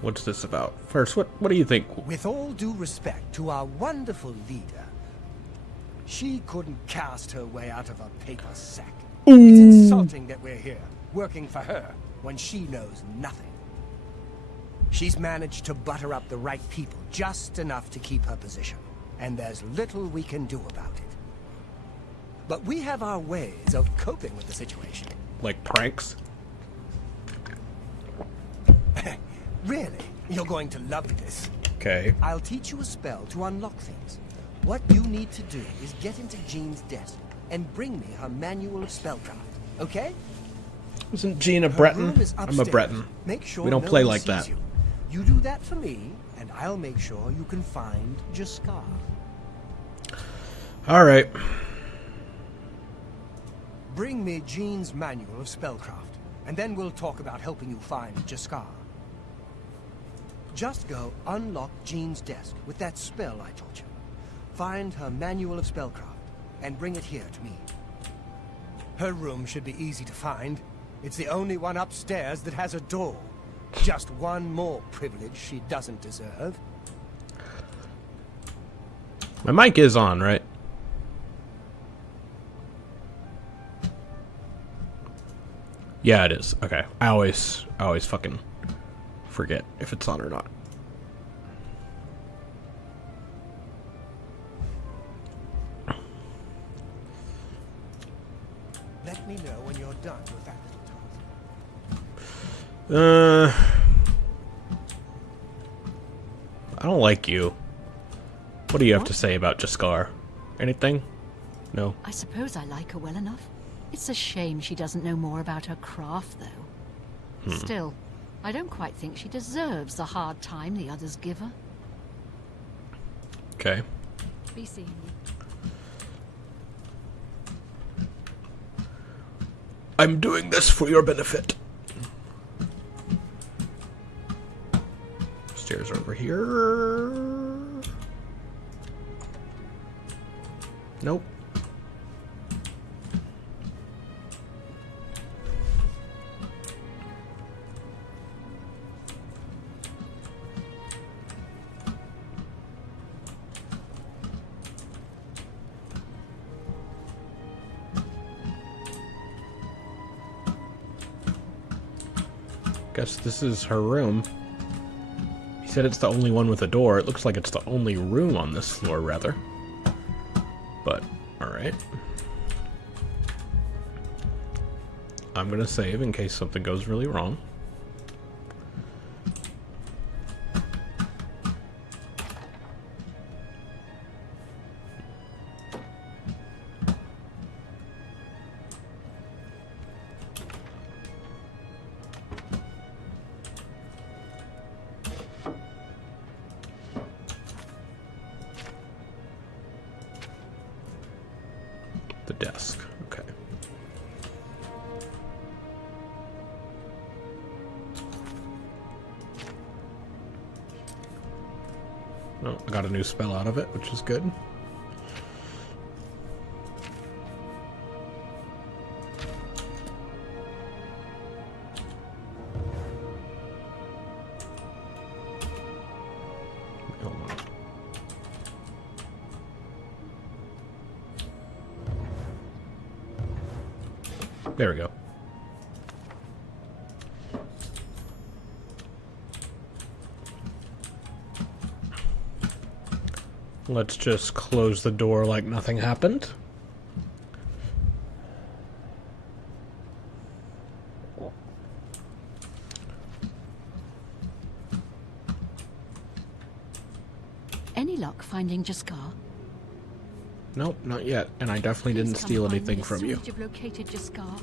What's this about? First, what do you think? With all due respect to our wonderful leader, she couldn't cast her way out of a paper sack. It's insulting that we're here, working for her, when she knows nothing. She's managed to butter up the right people, just enough to keep her position. And there's little we can do about it. But we have our ways of coping with the situation. Like pranks? Really? You're going to love this. Okay. I'll teach you a spell to unlock things. What you need to do is get into Jean's desk and bring me her manual of spellcraft, okay? Isn't Jean a Her Breton? room is I'm a upstairs. Breton. Make sure We don't no play one like sees that. You do that for me, and I'll make sure you can find Jaskar. Alright. Bring me Jean's manual of spellcraft, and then we'll talk about helping you find Jaskar. Just go unlock Jean's desk with that spell I taught you. Find her manual of spellcraft, and bring it here to me. Her room should be easy to find. It's the only one upstairs that has a door. Just one more privilege she doesn't deserve. My mic is on, right? Yeah, it is. Okay. I always fucking forget if it's on or not. Let me know when you're done with that little task. I don't like you. What do you have to say about Jaskar? Anything? No. I suppose I like her well enough. It's a shame she doesn't know more about her craft, though. Still, I don't quite think she deserves the hard time the others give her. Okay. Be seeing you. I'm doing this for your benefit. Stairs over here. Nope. Guess this is her room. He said it's the only one with a door. It looks like it's the only room on this floor, rather. But, alright. I'm gonna save in case something goes really wrong. The desk. Okay. Oh, I got a new spell out of it, which is good. Hold on. There we go. Let's just close the door like nothing happened. Any luck finding Jaskar? Nope, not yet. And I definitely didn't Please come steal find me anything as from soon you. as you've located Jaskar.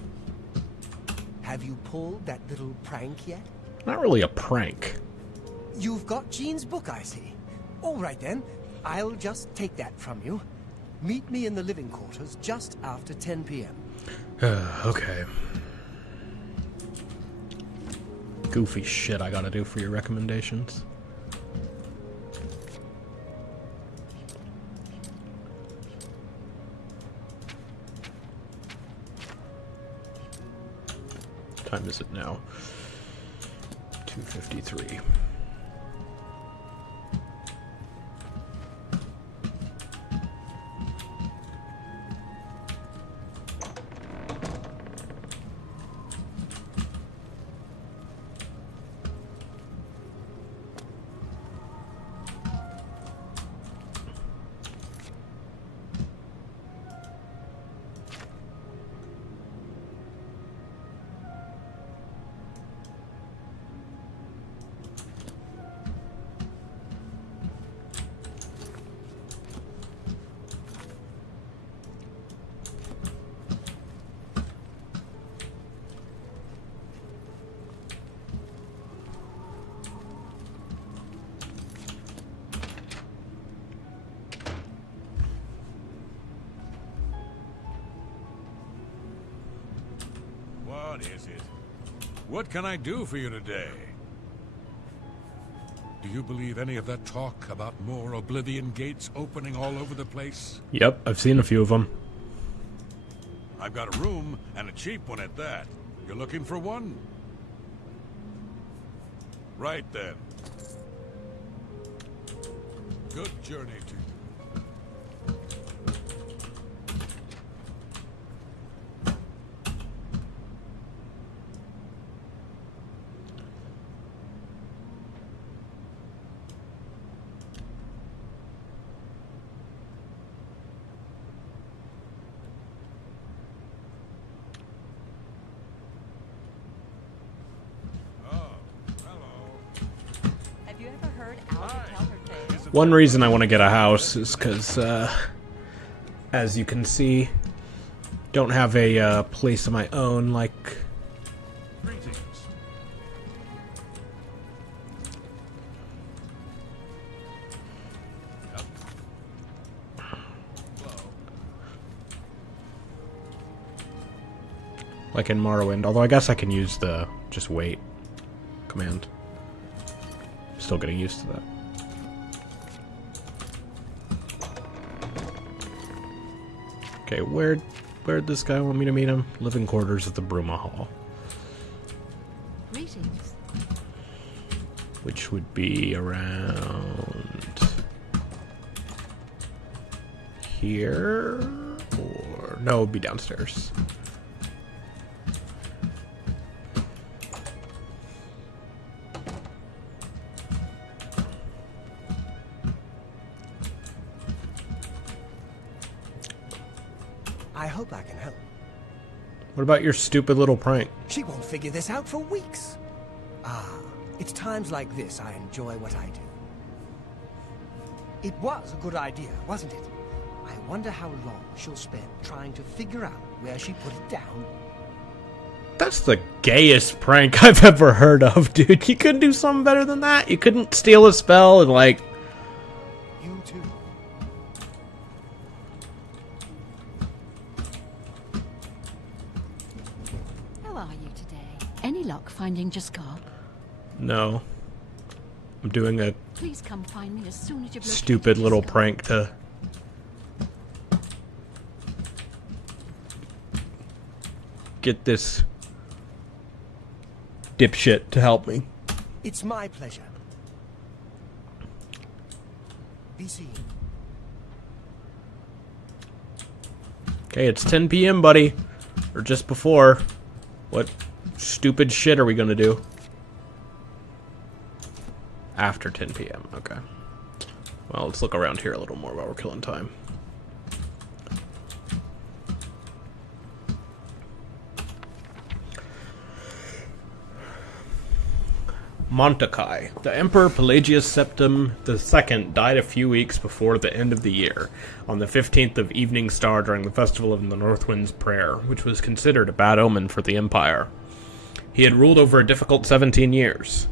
Have you pulled that little prank yet? Not really a prank. You've got Jean's book, I see. All right then, I'll just take that from you. Meet me in the living quarters just after 10 p.m. Okay. Goofy shit I gotta do for your recommendations. What time is it now? 2:53. What is it? What can I do for you today? Do you believe any of that talk about more Oblivion gates opening all over the place? Yep, I've seen a few of them. I've got a room, and a cheap one at that. You're looking for one? Right then. Good journey to you. Have you ever heard Alva tell her tales? One reason I want to get a house is because, as you can see, don't have a place of my own. Like, Greetings. like in Morrowind. Although I guess I can use the just wait command. Still getting used to that. Okay, where'd this guy want me to meet him? Living quarters at the Bruma Hall. Greetings. Which would be around here, or no, it would be downstairs. I hope I can help. What about your stupid little prank? She won't figure this out for weeks. Ah, it's times like this I enjoy what I do. It was a good idea, wasn't it? I wonder how long she'll spend trying to figure out where she put it down. That's the gayest prank I've ever heard of, dude. You couldn't do something better than that? You couldn't steal a spell and, like... You too. How are you today? Any luck finding Jaskar? No. I'm doing a Please come find me as soon as you've located stupid little Jaskar. prank to... get this dipshit to help me. It's my pleasure. Be seen. Okay, it's 10 p.m., buddy. Or just before. What stupid shit are we gonna do? After 10 p.m., okay. Well, let's look around here a little more while we're killing time. Montakai. The Emperor Pelagius Septim II died a few weeks before the end of the year, on the 15th of Evening Star during the Festival of the Northwind's Prayer, which was considered a bad omen for the Empire. He had ruled over a difficult 17 years.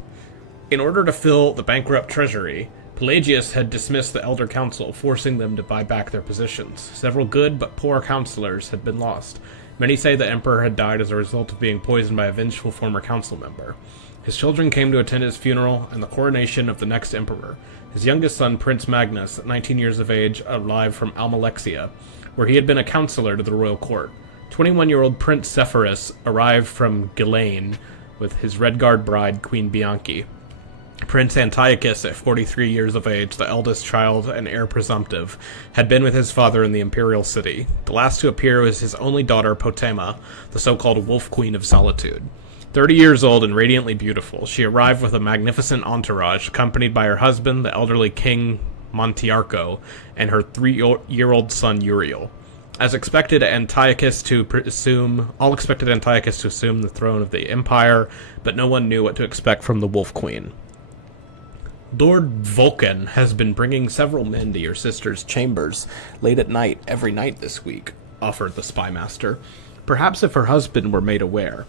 In order to fill the bankrupt treasury, Pelagius had dismissed the Elder Council, forcing them to buy back their positions. Several good but poor councillors had been lost. Many say the Emperor had died as a result of being poisoned by a vengeful former council member. His children came to attend his funeral and the coronation of the next emperor. His youngest son, Prince Magnus, 19 years of age, arrived from Almalexia, where he had been a counselor to the royal court. 21-year-old Prince Sepphoris arrived from Ghislaine with his Redguard bride, Queen Bianchi. Prince Antiochus, at 43 years of age, the eldest child and heir presumptive, had been with his father in the imperial city. The last to appear was his only daughter, Potema, the so-called Wolf Queen of Solitude. 30 years old and radiantly beautiful, she arrived with a magnificent entourage, accompanied by her husband, the elderly King Montiarco, and her 3-year-old son, Uriel. All expected Antiochus to assume the throne of the empire, but no one knew what to expect from the Wolf Queen. Lord Vulcan has been bringing several men to your sister's chambers late at night every night this week, offered the spymaster. Perhaps if her husband were made aware.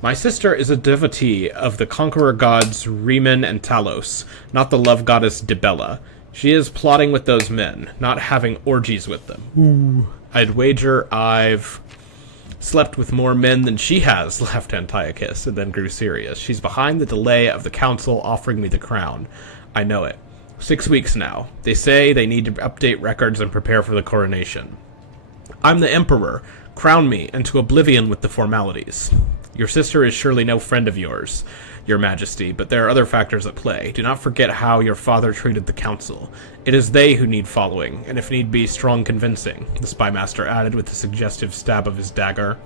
My sister is a devotee of the conqueror gods Riemann and Talos, not the love goddess Dibella. She is plotting with those men, not having orgies with them. Ooh. I'd wager I've slept with more men than she has, laughed Antiochus, and then grew serious. She's behind the delay of the council offering me the crown. I know it. 6 weeks now. They say they need to update records and prepare for the coronation. I'm the emperor. Crown me, and to oblivion with the formalities. Your sister is surely no friend of yours, your majesty, but there are other factors at play. Do not forget how your father treated the council. It is they who need following, and if need be, strong convincing, the spymaster added with a suggestive stab of his dagger.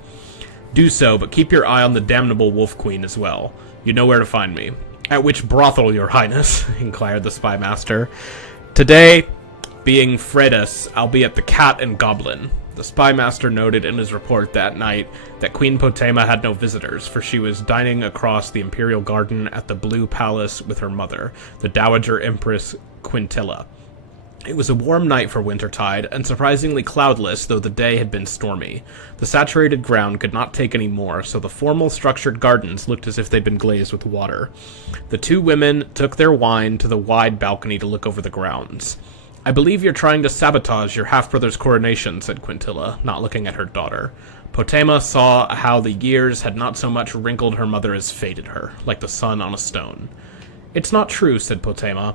Do so, but keep your eye on the damnable Wolf Queen as well. You know where to find me. At which brothel, your highness? Inquired the spymaster. Today, being Fredus, I'll be at the Cat and Goblin. The spymaster noted in his report that night that Queen Potema had no visitors, for she was dining across the Imperial Garden at the Blue Palace with her mother, the Dowager Empress Quintilla. It was a warm night for wintertide, and surprisingly cloudless, though the day had been stormy. The saturated ground could not take any more, so the formal structured gardens looked as if they'd been glazed with water. The two women took their wine to the wide balcony to look over the grounds. I believe you're trying to sabotage your half-brother's coronation, said Quintilla, not looking at her daughter. Potema saw how the years had not so much wrinkled her mother as faded her, like the sun on a stone. It's not true, said Potema.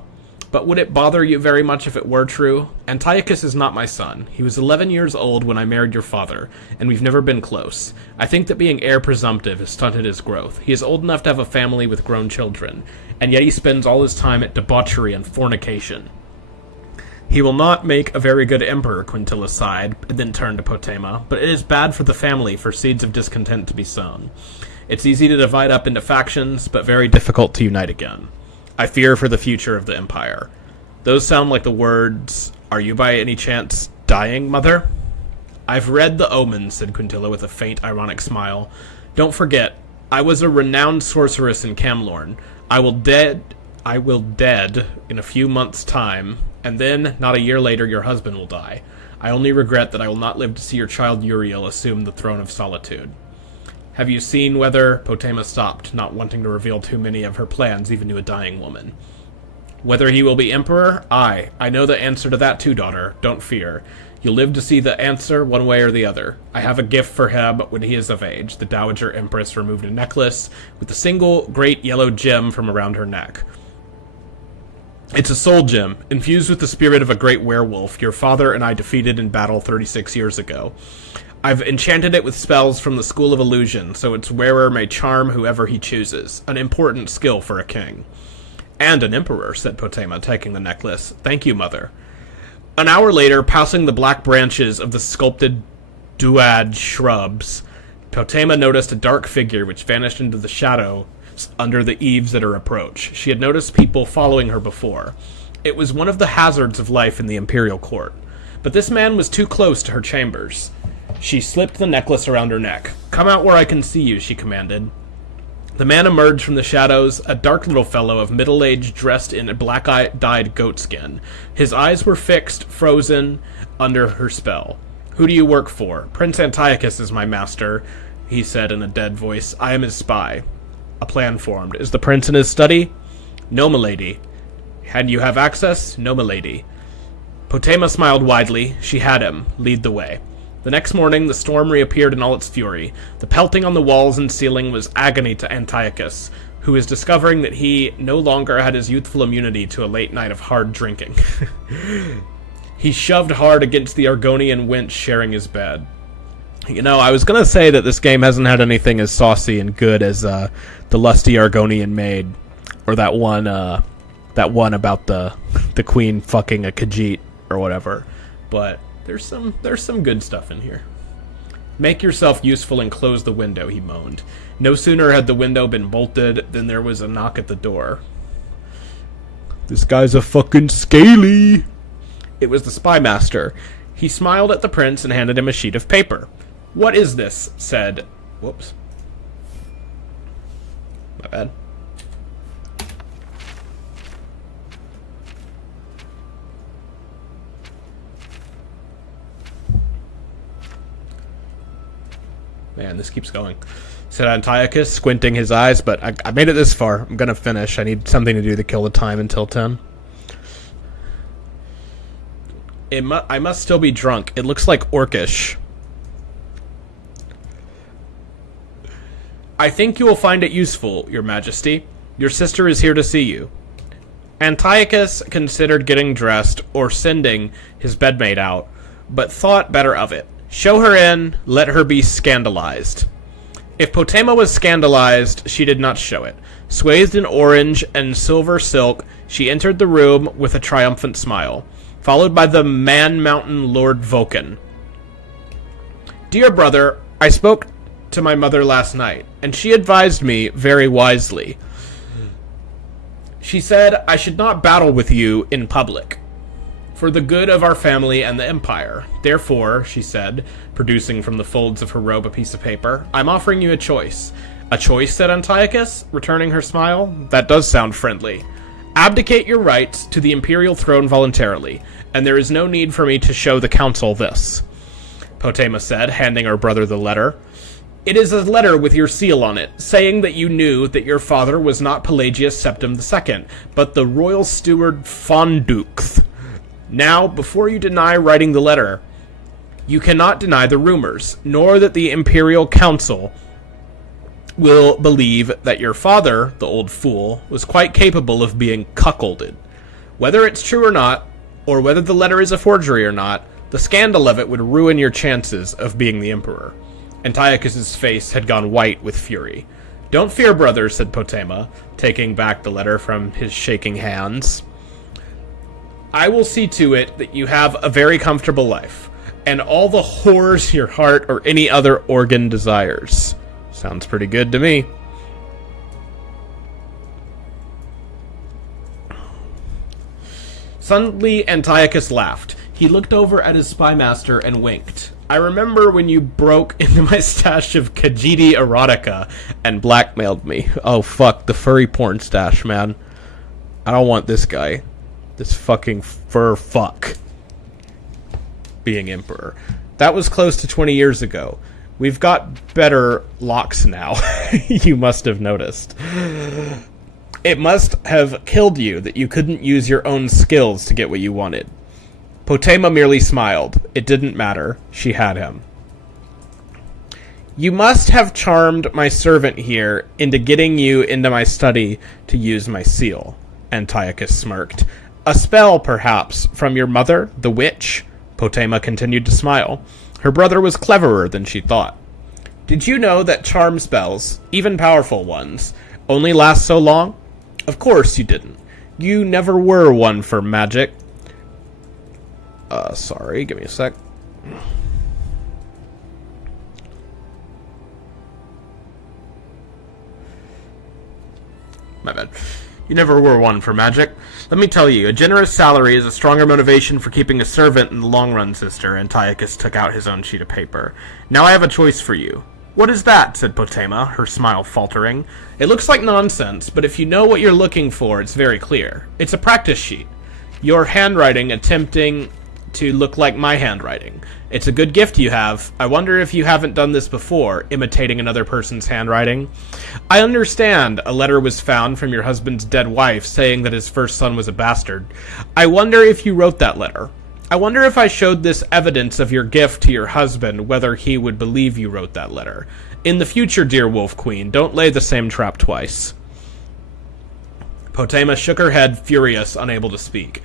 But would it bother you very much if it were true? Antiochus is not my son. He was 11 years old when I married your father, and we've never been close. I think that being heir presumptive has stunted his growth. He is old enough to have a family with grown children, and yet he spends all his time at debauchery and fornication. He will not make a very good emperor, Quintilla sighed, and then turned to Potema, but it is bad for the family for seeds of discontent to be sown. It's easy to divide up into factions, but very difficult to unite again. I fear for the future of the Empire. Those sound like the words, are you by any chance dying, mother? I've read the omens, said Quintilla with a faint, ironic smile. Don't forget, I was a renowned sorceress in Camlorn. I will dead in a few months' time, and then, not a year later, your husband will die. I only regret that I will not live to see your child Uriel assume the throne of solitude. Have you seen whether... Potema stopped, not wanting to reveal too many of her plans even to a dying woman. Whether he will be emperor? Aye, I know the answer to that too, daughter. Don't fear. You'll live to see the answer one way or the other. I have a gift for him when he is of age. The Dowager Empress removed a necklace with a single great yellow gem from around her neck. It's a soul gem, infused with the spirit of a great werewolf your father and I defeated in battle 36 years ago. I've enchanted it with spells from the School of Illusion, so its wearer may charm whoever he chooses. An important skill for a king. And an emperor, said Potema, taking the necklace. Thank you, mother. An hour later, passing the black branches of the sculpted duad shrubs, Potema noticed a dark figure which vanished into the shadow under the eaves at her approach. She had noticed people following her before. It was one of the hazards of life in the imperial court. But this man was too close to her chambers. She slipped the necklace around her neck. Come out where I can see you, she commanded. The man emerged from the shadows, a dark little fellow of middle age dressed in a black-dyed goatskin. His eyes were fixed, frozen, under her spell. Who do you work for? Prince Antiochus is my master, he said in a dead voice. I am his spy. A plan formed. Is the prince in his study? No, milady. And you have access? No, milady. Potema smiled widely. She had him. Lead the way. The next morning, the storm reappeared in all its fury. The pelting on the walls and ceiling was agony to Antiochus, who was discovering that he no longer had his youthful immunity to a late night of hard drinking. He shoved hard against the Argonian wench sharing his bed. You know, I was going to say that this game hasn't had anything as saucy and good as the lusty Argonian maid, or that one about the queen fucking a Khajiit or whatever, but there's some good stuff in here. Make yourself useful and close the window, he moaned. No sooner had the window been bolted than there was a knock at the door. This guy's a fucking scaly. It was the spymaster. He smiled at the prince and handed him a sheet of paper. What is this? Said... Whoops. My bad. Man, this keeps going. Said Antiochus, squinting his eyes, but I made it this far. I'm gonna finish. I need something to do to kill the time until 10. I must still be drunk. It looks like orcish. I think you will find it useful, your majesty. Your sister is here to see you. Antiochus considered getting dressed or sending his bedmate out, but thought better of it. Show her in, let her be scandalized. If Potema was scandalized, she did not show it. Swathed in orange and silver silk, she entered the room with a triumphant smile, followed by the man-mountain Lord Vulcan. Dear brother, I spoke to my mother last night, and she advised me very wisely. She said I should not battle with you in public, for the good of our family and the empire. Therefore, she said, producing from the folds of her robe a piece of paper, I'm offering you a choice. A choice, said Antiochus, returning her smile. That does sound friendly. Abdicate your rights to the imperial throne voluntarily, and there is no need for me to show the council this. Potema said, handing her brother the letter. It is a letter with your seal on it, saying that you knew that your father was not Pelagius Septim II, but the royal steward Fondukth. Now, before you deny writing the letter, you cannot deny the rumors, nor that the imperial council will believe that your father, the old fool, was quite capable of being cuckolded. Whether it's true or not, or whether the letter is a forgery or not, the scandal of it would ruin your chances of being the emperor. Antiochus's face had gone white with fury. Don't fear, brother, said Potema, taking back the letter from his shaking hands. I will see to it that you have a very comfortable life, and all the whores your heart or any other organ desires. Sounds pretty good to me. Suddenly, Antiochus laughed. He looked over at his spymaster and winked. I remember when you broke into my stash of Khajiit erotica and blackmailed me. Oh, fuck, the furry porn stash, man. I don't want this guy. This fucking fur fuck being emperor. That was close to 20 years ago. We've got better locks now. You must have noticed. It must have killed you that you couldn't use your own skills to get what you wanted. Potema merely smiled. It didn't matter. She had him. You must have charmed my servant here into getting you into my study to use my seal, Antiochus smirked. A spell, perhaps, from your mother, the witch? Potema continued to smile. Her brother was cleverer than she thought. Did you know that charm spells, even powerful ones, only last so long? Of course you didn't. You never were one for magic. Sorry, give me a sec. My bad. You never were one for magic. Let me tell you, a generous salary is a stronger motivation for keeping a servant in the long run, sister. Antiochus took out his own sheet of paper. Now I have a choice for you. What is that? Said Potema, her smile faltering. It looks like nonsense, but if you know what you're looking for, it's very clear. It's a practice sheet. Your handwriting attempting to look like my handwriting. It's a good gift you have. I wonder if you haven't done this before, imitating another person's handwriting. I understand a letter was found from your husband's dead wife saying that his first son was a bastard. I wonder if you wrote that letter. I wonder if I showed this evidence of your gift to your husband, whether he would believe you wrote that letter. In the future, dear Wolf Queen, don't lay the same trap twice. Potema shook her head, furious, unable to speak.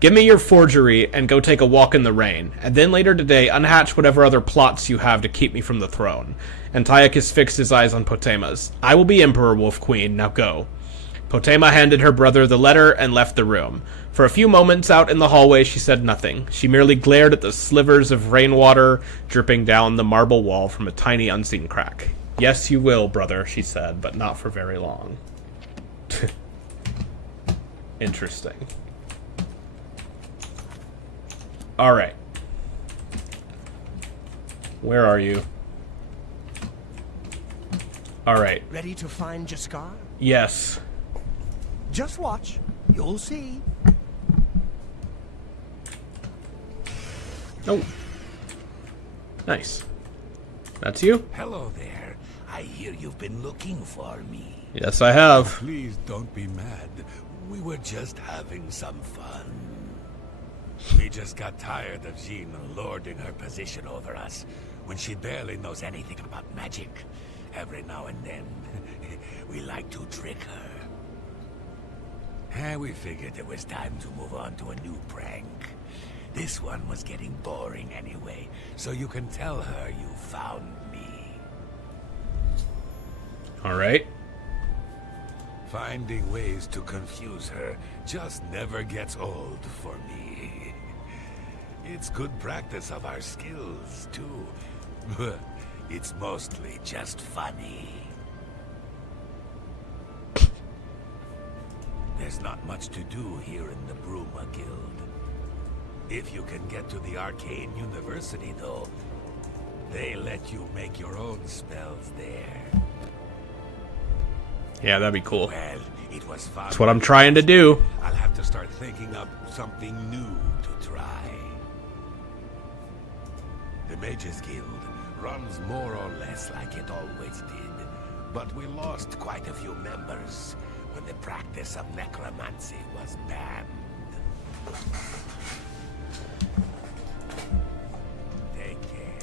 Give me your forgery and go take a walk in the rain, and then later today unhatch whatever other plots you have to keep me from the throne. Antiochus fixed his eyes on Potema's. I will be Emperor, Wolf Queen, now go. Potema handed her brother the letter and left the room. For a few moments out in the hallway she said nothing. She merely glared at the slivers of rainwater dripping down the marble wall from a tiny unseen crack. Yes, you will, brother, she said, but not for very long. Interesting. Alright. Where are you? Alright. Ready to find Jaskar? Yes. Just watch. You'll see. Oh. Nice. That's you? Hello there. I hear you've been looking for me. Yes, I have. Please don't be mad. We were just having some fun. We just got tired of Jean lording her position over us when she barely knows anything about magic. Every now and then, we like to trick her. And we figured it was time to move on to a new prank. This one was getting boring anyway, so you can tell her you found me. All right. Finding ways to confuse her just never gets old for me. It's good practice of our skills, too. But it's mostly just funny. There's not much to do here in the Bruma Guild. If you can get to the Arcane University, though, they let you make your own spells there. Yeah, that'd be cool. Well, it was fun. That's what I'm trying to do. I'll have to start thinking up something new to try. The Mages Guild runs more or less like it always did, but we lost quite a few members when the practice of necromancy was banned. Take care.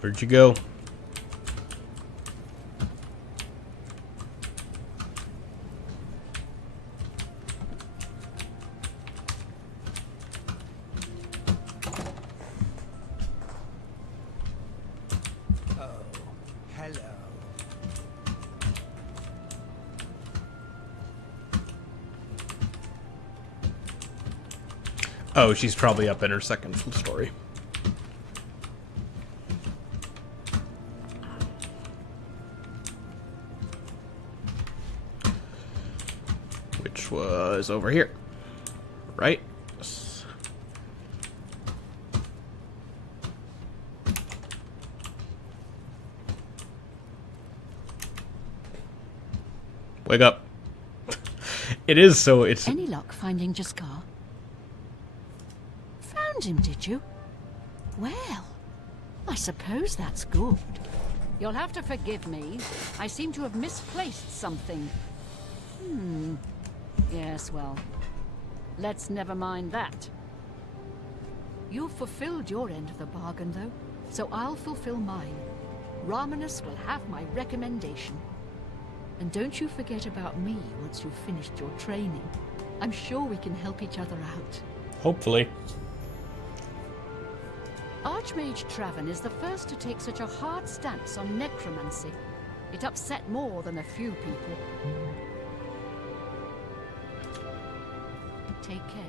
Where'd you go? Hello. Oh, she's probably up in her second story. Which was over here. Right? Wake up. It is so, it's... Any luck finding Jaskar? Found him, did you? Well, I suppose that's good. You'll have to forgive me. I seem to have misplaced something. Yes, well, let's never mind that. You've fulfilled your end of the bargain, though, so I'll fulfill mine. Ramanus will have my recommendation. And don't you forget about me once you've finished your training. I'm sure we can help each other out. Hopefully. Archmage Traven is the first to take such a hard stance on necromancy. It upset more than a few people. Take care.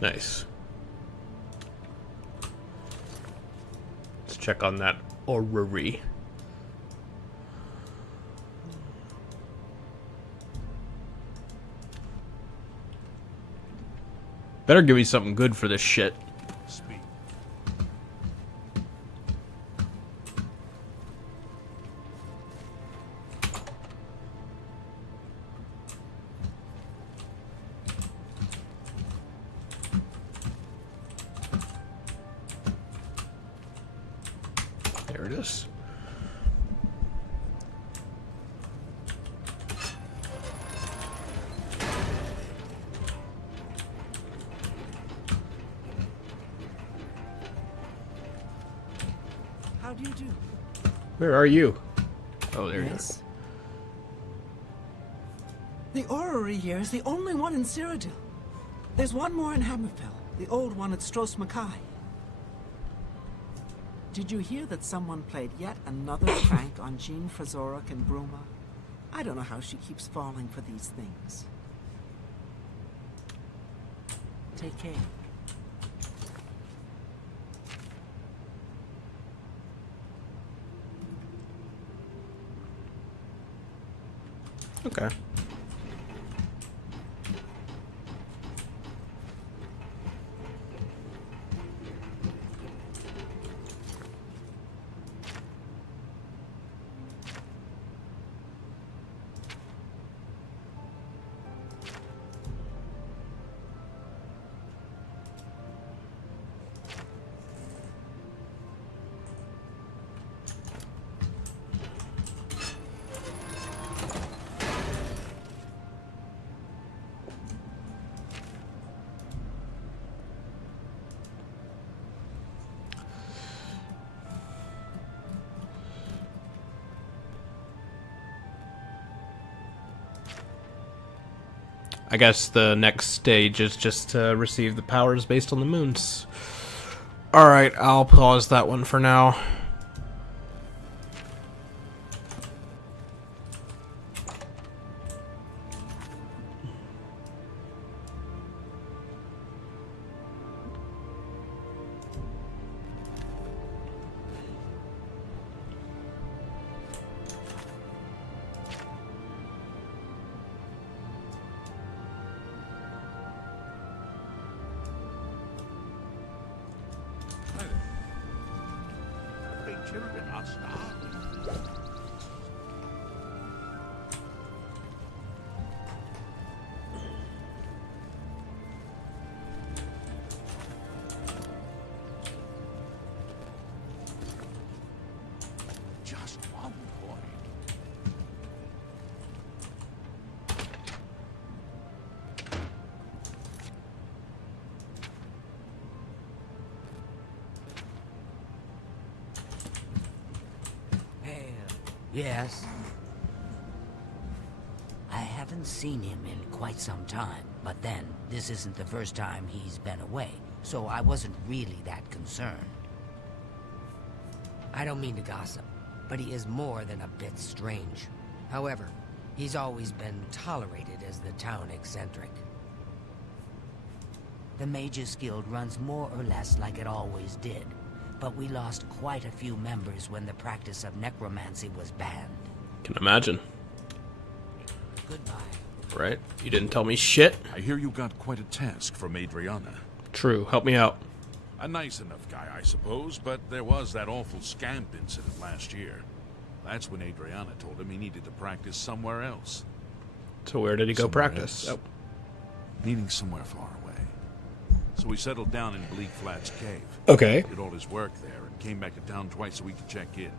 Nice. Let's check on that orrery. Better give me something good for this shit. Speak. There it is. How do you do? Where are you? Oh, there you Yes. The orrery here is the only one in Cyrodiil. There's one more in Hammerfell, the old one at Stros Mackay. Did you hear that someone played yet another prank on Jean Frazorok and Bruma? I don't know how she keeps falling for these things. Take care. Okay. I guess the next stage is just to receive the powers based on the moons. Alright, I'll pause that one for now. Just 1 point. Yes? I haven't seen him in quite some time, but then, this isn't the first time he's been away, so I wasn't really that concerned. I don't mean to gossip, but he is more than a bit strange. However, he's always been tolerated as the town eccentric. The Mages Guild runs more or less like it always did, but we lost quite a few members when the practice of necromancy was banned. Can imagine. Goodbye. Right? You didn't tell me shit. I hear you got quite a task from Adriana. True. Help me out. A nice enough guy, I suppose, but there was that awful scamp incident last year. That's when Adriana told him he needed to practice somewhere else. So where did he go Somewhere practice? else. Needing somewhere far away. So he settled down in Bleak Flats Cave. Okay. Did all his work there and came back to town twice a week to check in.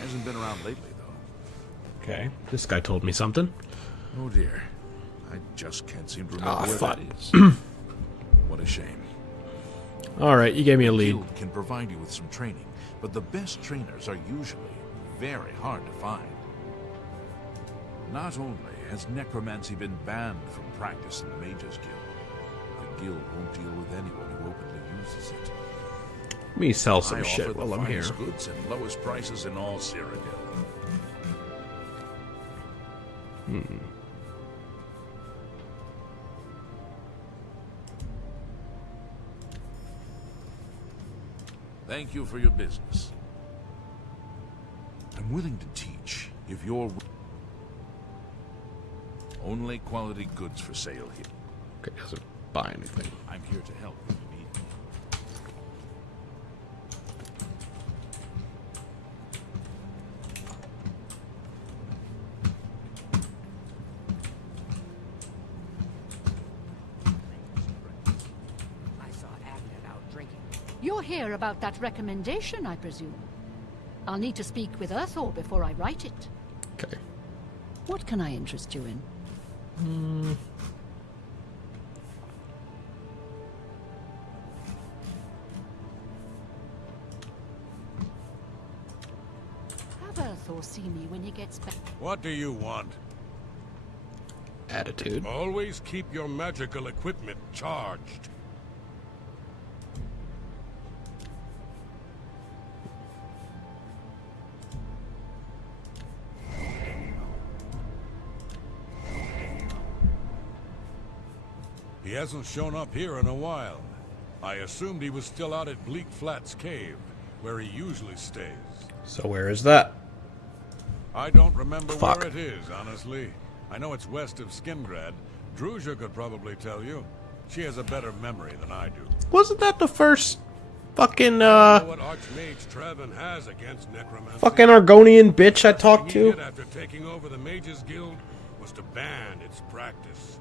Hasn't been around lately, though. Okay. This guy told me something. Oh dear. I just can't seem to remember Ah, where fuck. that is. What a shame. Alright, you gave me a The lead. guild can provide you with some training, but the best trainers are usually very hard to find. Not only has necromancy been banned from practice in the Mages Guild, the guild won't deal with anyone who openly uses it. Let me sell some I shit offer while the I'm here. finest goods and lowest prices in all Cyrodiil. Thank you for your business. I'm willing to teach if you're... Only quality goods for sale here. Okay, doesn't buy anything. I'm here to help if you need me. I saw Agnes out drinking. You're here about that recommendation, I presume. I'll need to speak with Earthor before I write it. Okay. What can I interest you in? Have Earthor see me when he gets back. What do you want? Attitude. Always keep your magical equipment charged. He hasn't shown up here in a while. I assumed he was still out at Bleak Flats Cave, where he usually stays. So where is that? I don't remember Fuck. where it is, honestly. I know it's west of Skingrad. Druzha could probably tell you. She has a better memory than I do. Wasn't that the first fucking I know what Archmage Trevin has against necromancy. fucking Argonian bitch I talked He to? did after taking over the Mages Guild was to ban its practice.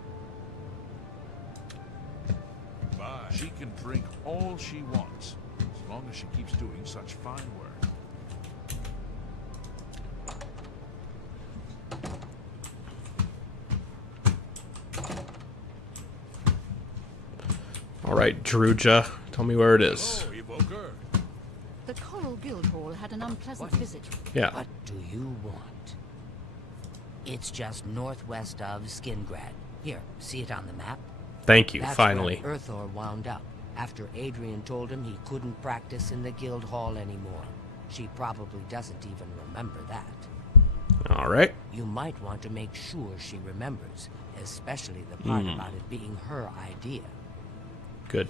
Bye. She can drink all she wants, as long as she keeps doing such fine work. Alright, Druzha, tell me where it is. Hello, Evoker. The Coral Guildhall had an unpleasant visit. Yeah. What do you want? It's just northwest of Skingrad. Here, see it on the map? Thank you, That's finally. where Earthor wound up, after Adrian told him he couldn't practice in the guild hall anymore. She probably doesn't even remember that. Alright. You might want to make sure she remembers, especially the part about it being her idea. Good.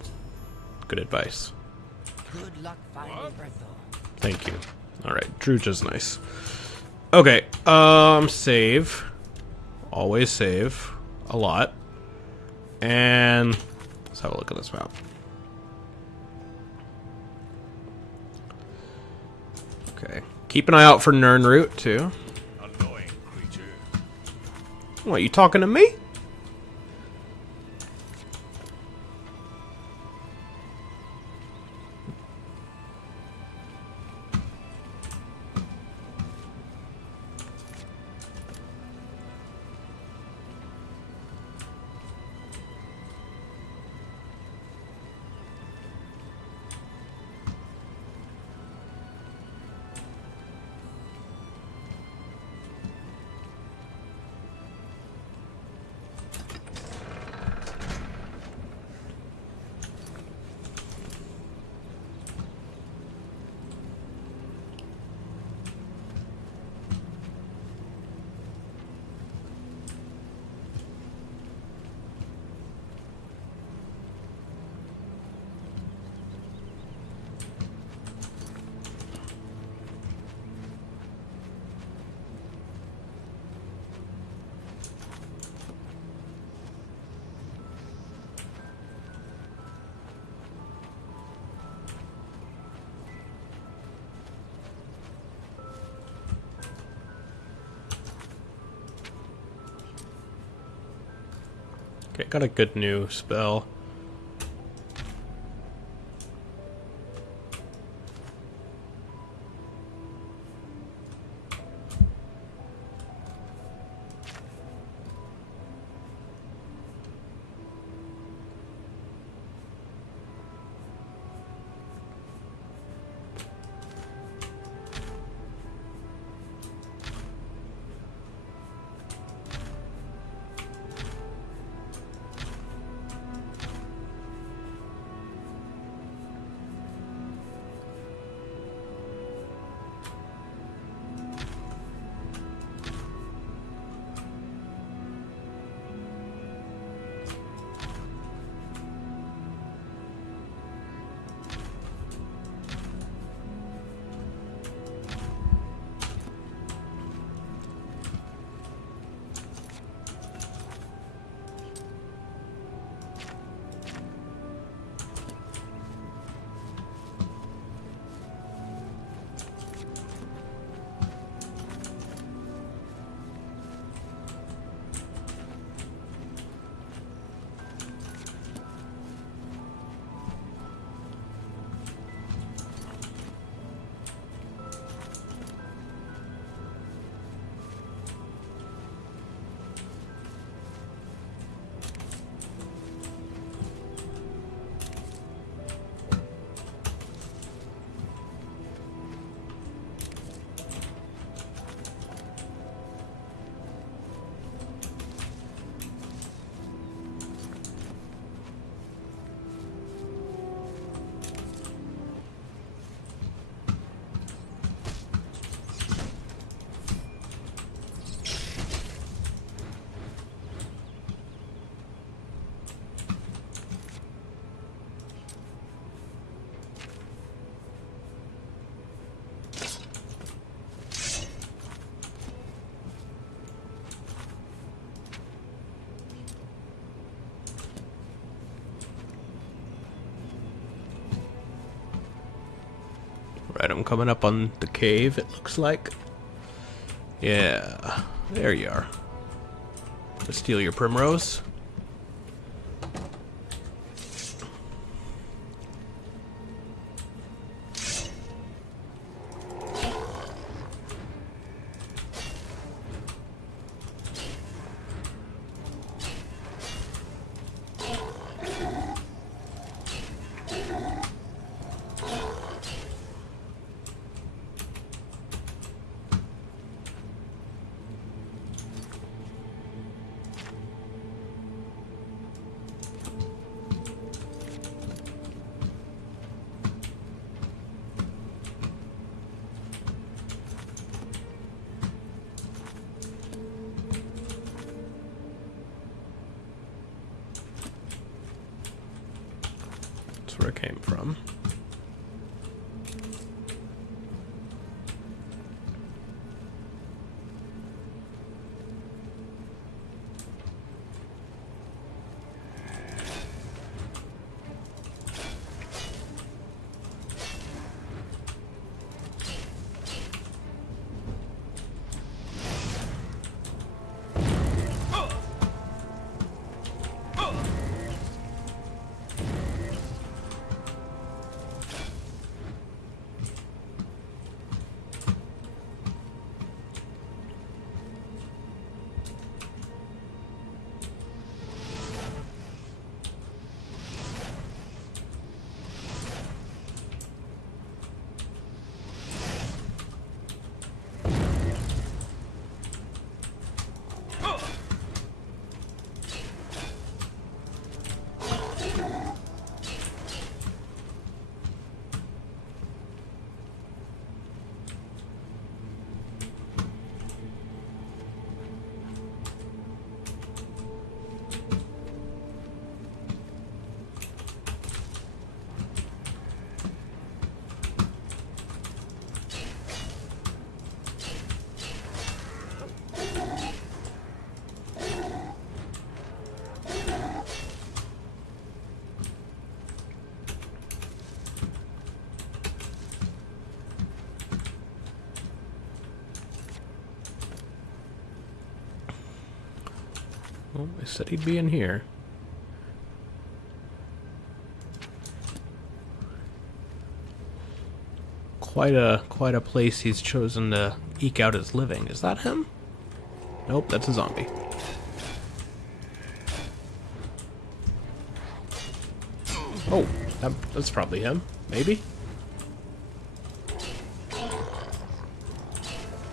Good advice. Good luck finding Earthor. Thank you. Alright, Druzha's nice. Okay, save. Always save. A lot. And let's have a look at this map. Okay. Keep an eye out for Nirnroot, too. Annoying creature. What, you talking to me? Okay, got a good new spell. Alright, I'm coming up on the cave, it looks like. Yeah, there you are. Let's steal your primrose. That's where it came from. Well, I said he'd be in here. Quite a place he's chosen to eke out his living. Is that him? Nope, that's a zombie. Oh, that's probably him. Maybe?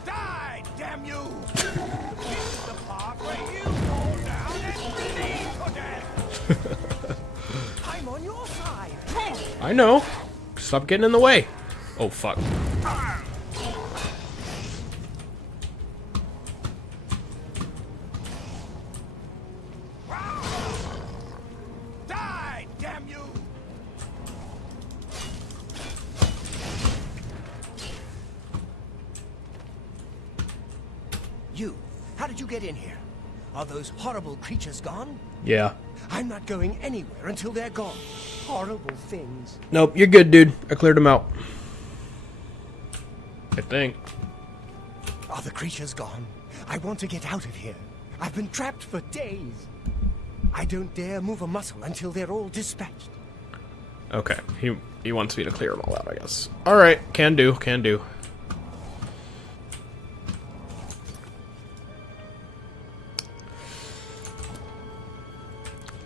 Die, damn you! This is the part where you fall down and bleed to death! I'm on your side! I know. Stop getting in the way. Oh, fuck. Die, damn you! You, how did you get in here? Are those horrible creatures gone? Yeah. I'm not going anywhere until they're gone. Horrible things. Nope, you're good, dude. I cleared him out. I think. Are the creatures gone? I want to get out of here. I've been trapped for days. I don't dare move a muscle until they're all dispatched. Okay, he wants me to clear them all out, I guess. Alright, can do, can do.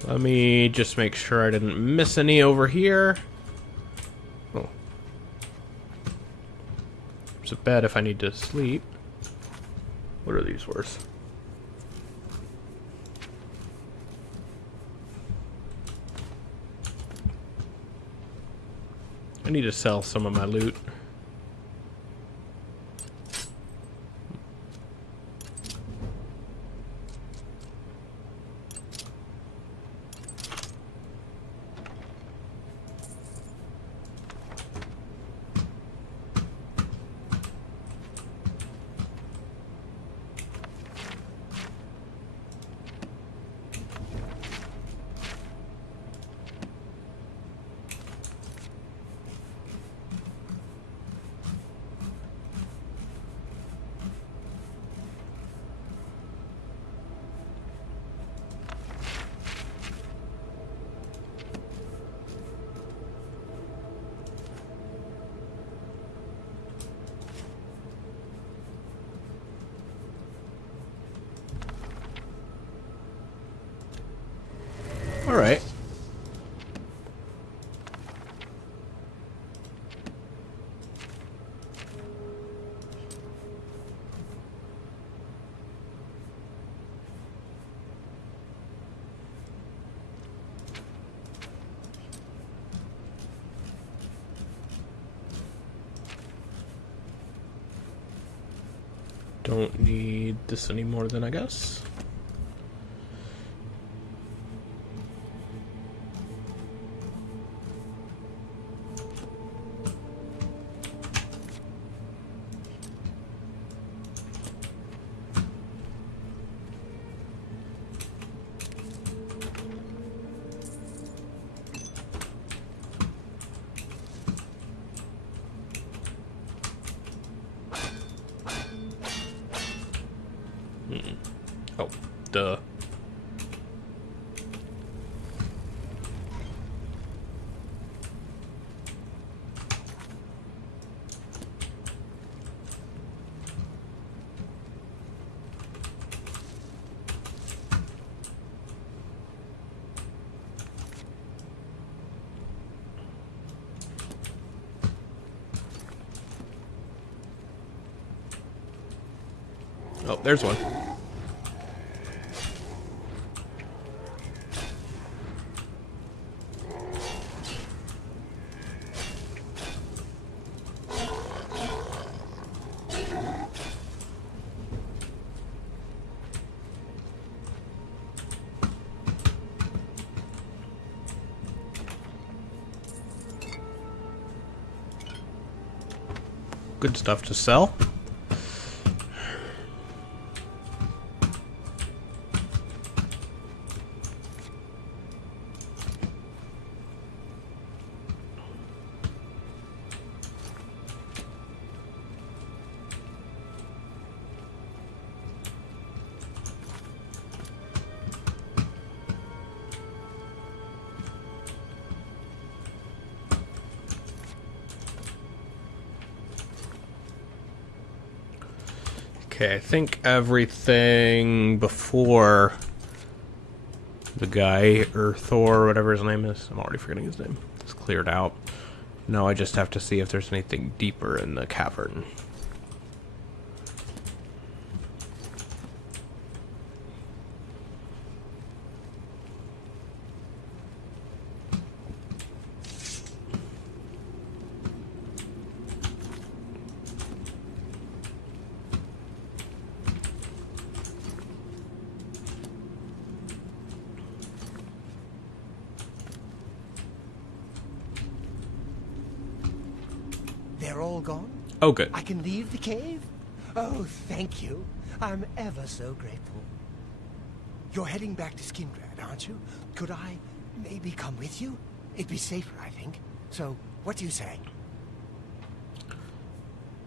Let me just make sure I didn't miss any over here. Oh. There's a bed if I need to sleep. What are these worth? I need to sell some of my loot. Alright. Don't need this anymore then, I guess. Oh, duh. Oh, there's one. Good stuff to sell. Okay, I think everything before the guy, or Thor, or whatever his name is, I'm already forgetting his name, is cleared out. Now I just have to see if there's anything deeper in the cavern. They're all gone? Oh, good. I can leave the cave? Oh, thank you. I'm ever so grateful. You're heading back to Skingrad, aren't you? Could I maybe come with you? It'd be safer, I think. So, what do you say?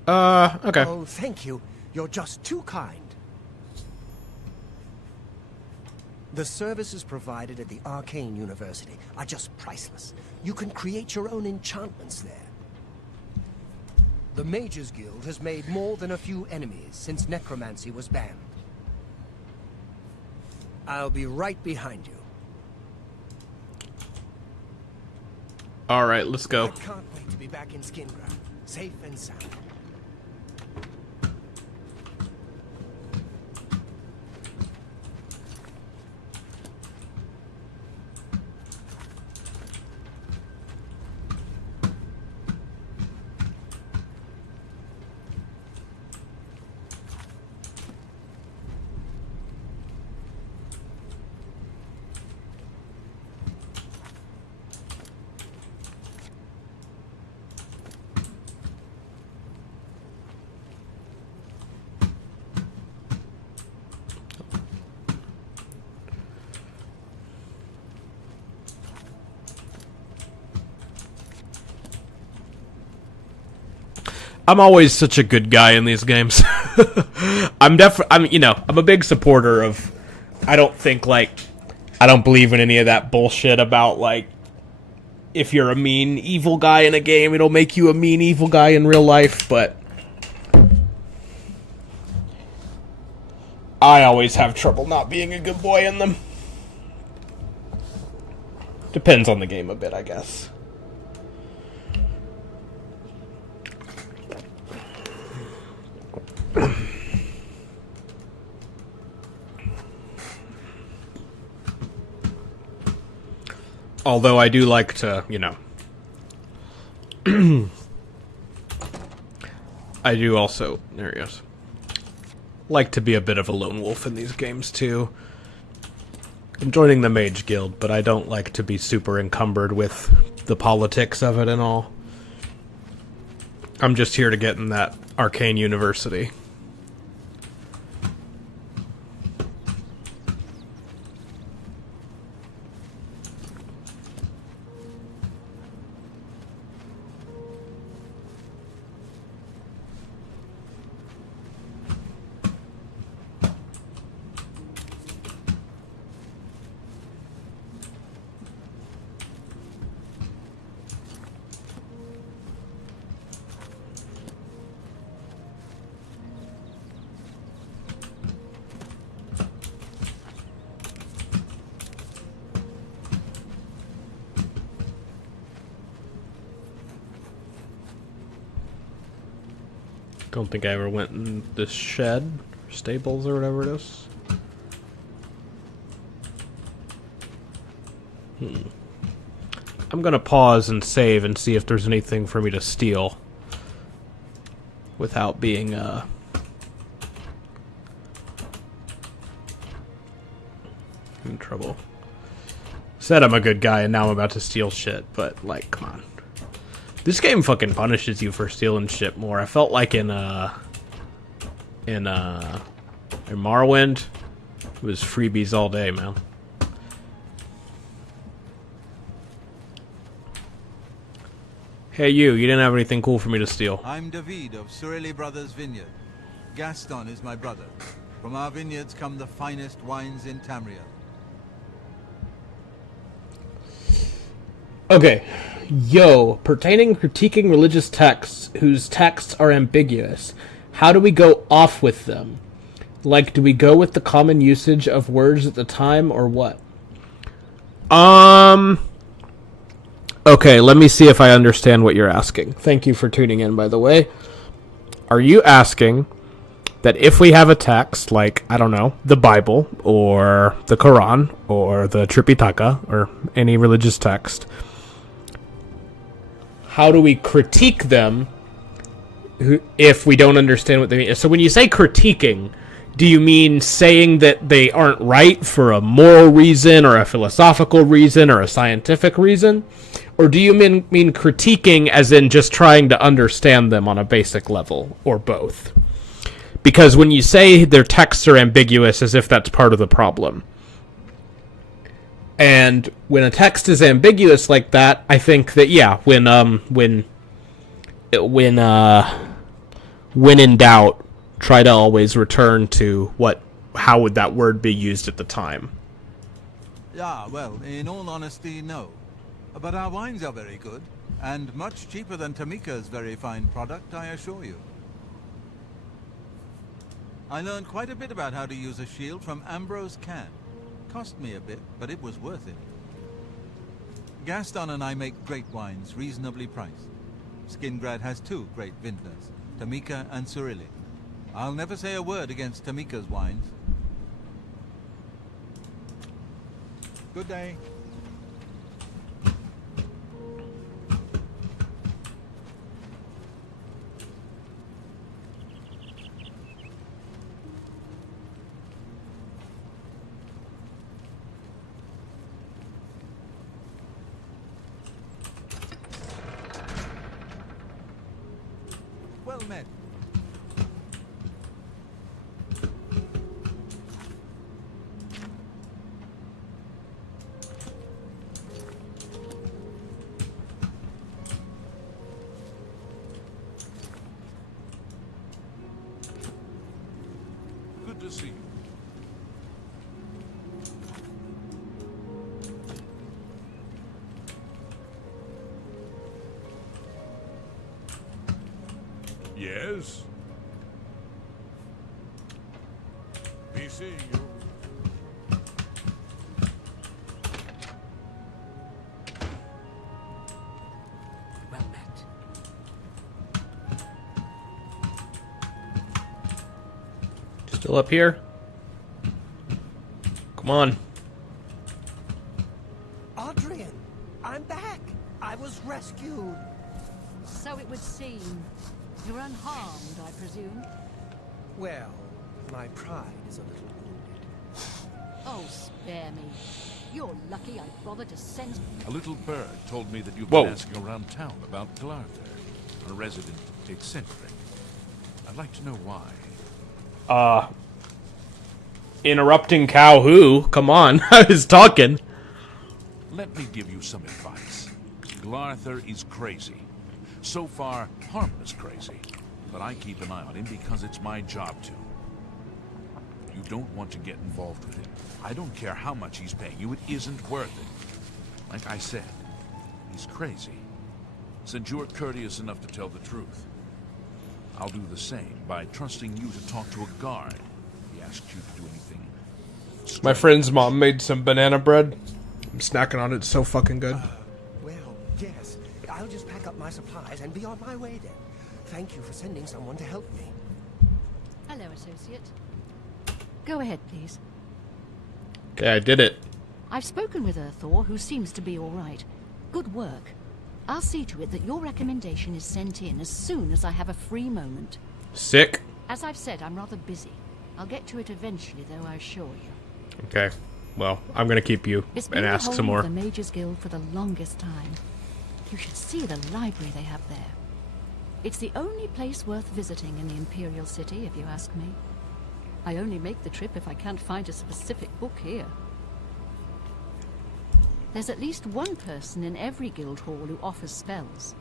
Okay. Oh, thank you. You're just too kind. The services provided at the Arcane University are just priceless. You can create your own enchantments there. The Mages Guild has made more than a few enemies since necromancy was banned. I'll be right behind you. Alright, let's go. I can't wait to be back in Skingrad, safe and sound. I'm always such a good guy in these games. I'm a big supporter of, I don't believe in any of that bullshit about, like, if you're a mean, evil guy in a game, it'll make you a mean, evil guy in real life, but I always have trouble not being a good boy in them. Depends on the game a bit, I guess. Although I do like to, you know... I do also... There he is. Like to be a bit of a lone wolf in these games, too. I'm joining the Mage Guild, but I don't like to be super encumbered with the politics of it and all. I'm just here to get in that arcane university. Don't think I ever went in this shed, stables, or whatever it is. I'm gonna pause and save and see if there's anything for me to steal without being in trouble. Said I'm a good guy and now I'm about to steal shit, but like, come on. This game fucking punishes you for stealing shit more. I felt like in Morrowind, it was freebies all day, man. Hey you didn't have anything cool for me to steal. I'm David of Sureli Brothers Vineyard. Gaston is my brother. From our vineyards come the finest wines in Tamriel. Okay. Yo, pertaining critiquing religious texts whose texts are ambiguous, how do we go off with them? Like, do we go with the common usage of words at the time, or what? Okay, let me see if I understand what you're asking. Thank you for tuning in, by the way. Are you asking that if we have a text, like, I don't know, the Bible, or the Quran, or the Tripitaka, or any religious text, how do we critique them if we don't understand what they mean? So when you say critiquing, do you mean saying that they aren't right for a moral reason, or a philosophical reason, or a scientific reason? Or do you mean critiquing as in just trying to understand them on a basic level, or both? Because when you say their texts are ambiguous, as if that's part of the problem. And when a text is ambiguous like that, I think that, yeah, when in doubt, try to always return to how would that word be used at the time. Yeah, well, in all honesty, no. But our wines are very good, and much cheaper than Tamika's very fine product, I assure you. I learned quite a bit about how to use a shield from Ambrose Can. Cost me a bit, but it was worth it. Gaston and I make great wines, reasonably priced. Skingrad has two great vintners, Tamika and Surili. I'll never say a word against Tamika's wines. Good day. Well met. Good to see you. Yes? Be seeing you. Still up here? Come on. Adrian, I'm back. I was rescued. So it would seem. You're unharmed, I presume? Well, my pride is a little wounded. Oh, spare me. You're lucky I bothered to send... A little bird told me that you've Whoa. been asking around town about Glarther, a resident eccentric. I'd like to know why. Interrupting Touhou? Come on, I was talking. Let me give you some advice. Glarther is crazy. So far, harmless crazy. But I keep an eye on him because it's my job to. You don't want to get involved with him. I don't care how much he's paying you, it isn't worth it. Like I said, he's crazy. Since you're courteous enough to tell the truth, I'll do the same by trusting you to talk to a guard. If he asks you to do anything. My friend's mom made some banana bread. I'm snacking on it. It's so fucking good. Well, yes. I'll just pack up my supplies and be on my way then. Thank you for sending someone to help me. Hello, associate. Go ahead, please. Okay, I did it. I've spoken with Earthor, who seems to be all right. Good work. I'll see to it that your recommendation is sent in as soon as I have a free moment. Sick. As I've said, I'm rather busy. I'll get to it eventually, though, I assure you. Okay. Well, I'm gonna keep you It's and been ask the some home more. of the Mages Guild for the longest time. You should see the library they have there. It's the only place worth visiting in the Imperial City, if you ask me. I only make the trip if I can't find a specific book here. There's at least one person in every guild hall who offers spells.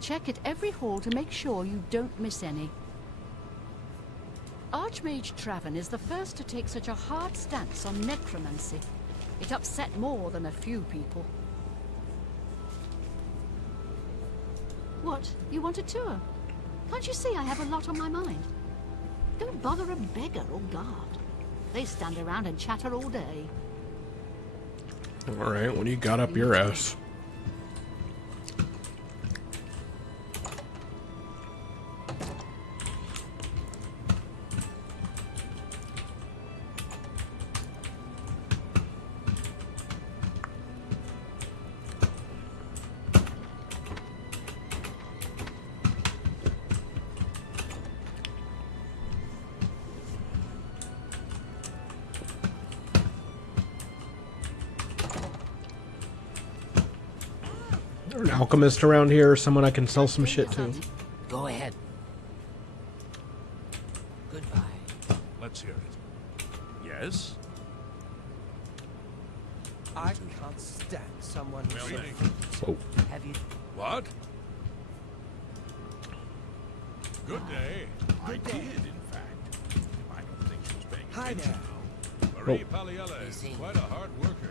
Check at every hall to make sure you don't miss any. Archmage Traven is the first to take such a hard stance on necromancy. It upset more than a few people. What? You want a tour? Can't you see I have a lot on my mind? Don't bother a beggar or guard. They stand around and chatter all day. Alright, what do you got up your ass? An alchemist around here, or someone I can sell some shit to. Go ahead. Goodbye. Let's hear it. Yes? I can't stand someone who Oh. Have you... What? Good day. I did, in fact. I don't think she was paying Hi attention there. now. Marie Paliella is quite a hard worker.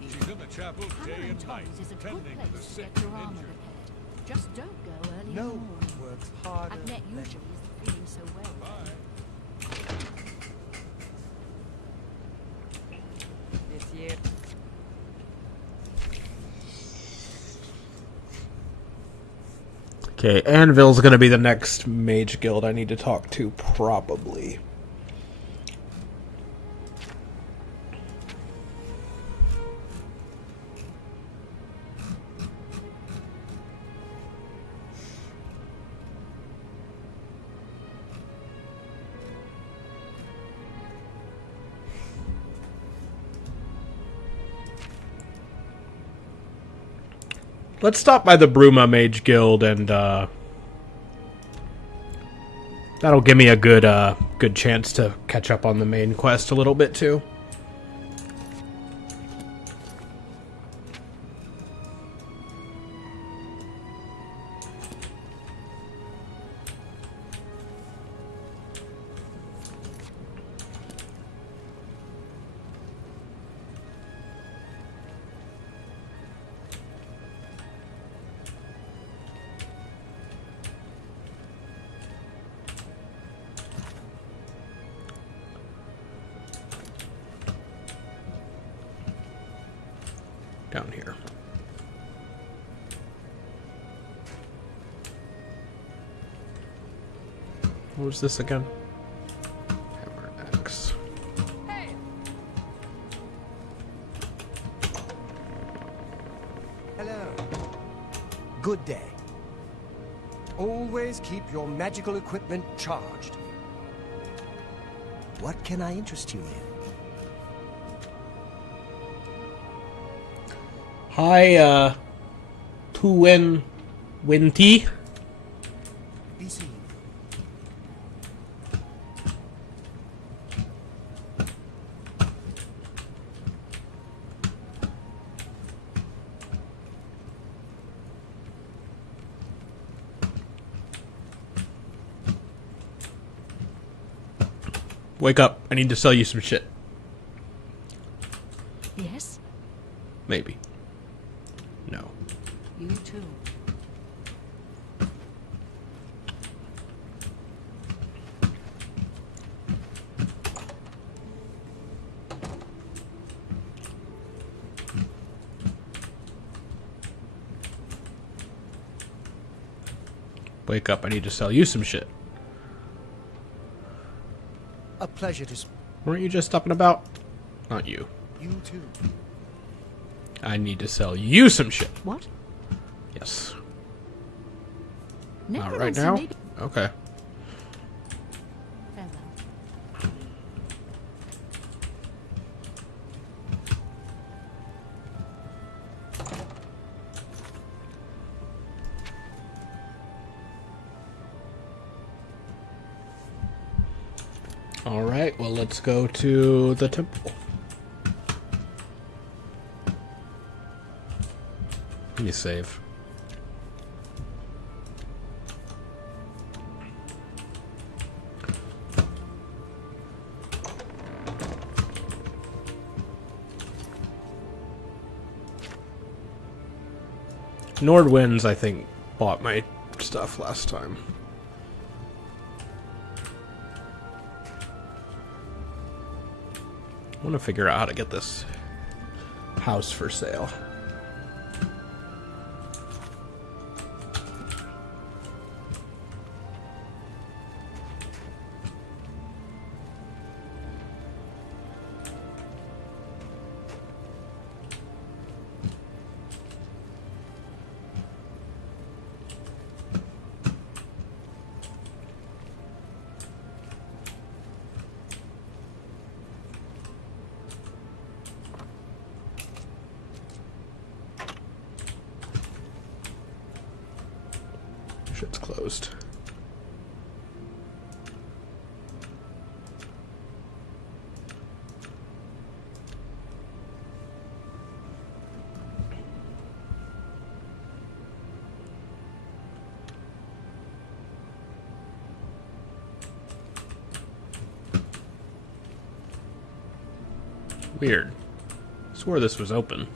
She's in the chapel day and night, Is a good tending to the place to sick get your and armor injured. repaired. Just don't go early in No the one morning. works harder I've met than... usually isn't feeling so well. This year. Okay, Anvil's gonna be the next mage guild I need to talk to, probably. Let's stop by the Bruma Mage Guild, and that'll give me a good chance to catch up on the main quest a little bit too. Down here. What was this again? Hammer. always keep your magical equipment charged. What can I interest you in? Hi, Winty. Be seen. Wake up. I need to sell you some shit. Yes? Maybe. No. You too. Wake up. I need to sell you some shit. A pleasure to... Weren't you just up and about? Not you. You too. I need to sell you some shit. What? Yes. Necromancy Not right now? may be- Okay. Farewell. Alright, well, let's go to the temple. Let me save. Nordwinds, I think, bought my stuff last time. I want to figure out how to get this house for sale. Shit's closed. Weird. I swore this was open.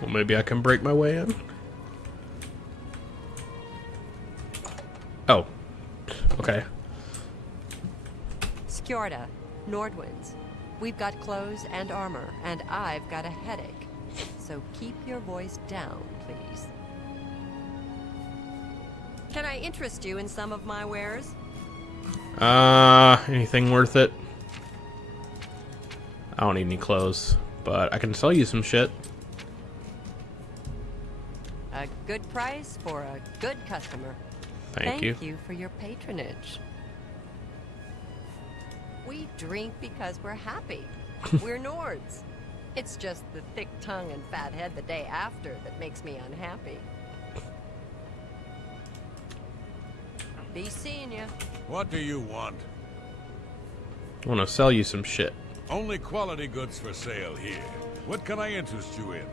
Well, maybe I can break my way in. Oh. Okay. Skjorda, Nordwinds. We've got clothes and armor, and I've got a headache. So keep your voice down, please. Can I interest you in some of my wares? Anything worth it? I don't need any clothes, but I can sell you some shit. A good price for a good customer. Thank you. Thank you for your patronage. We drink because we're happy. We're Nords. It's just the thick tongue and fat head the day after that makes me unhappy. Be seeing ya. What do you want? I want to sell you some shit. Only quality goods for sale here. What can I interest you in?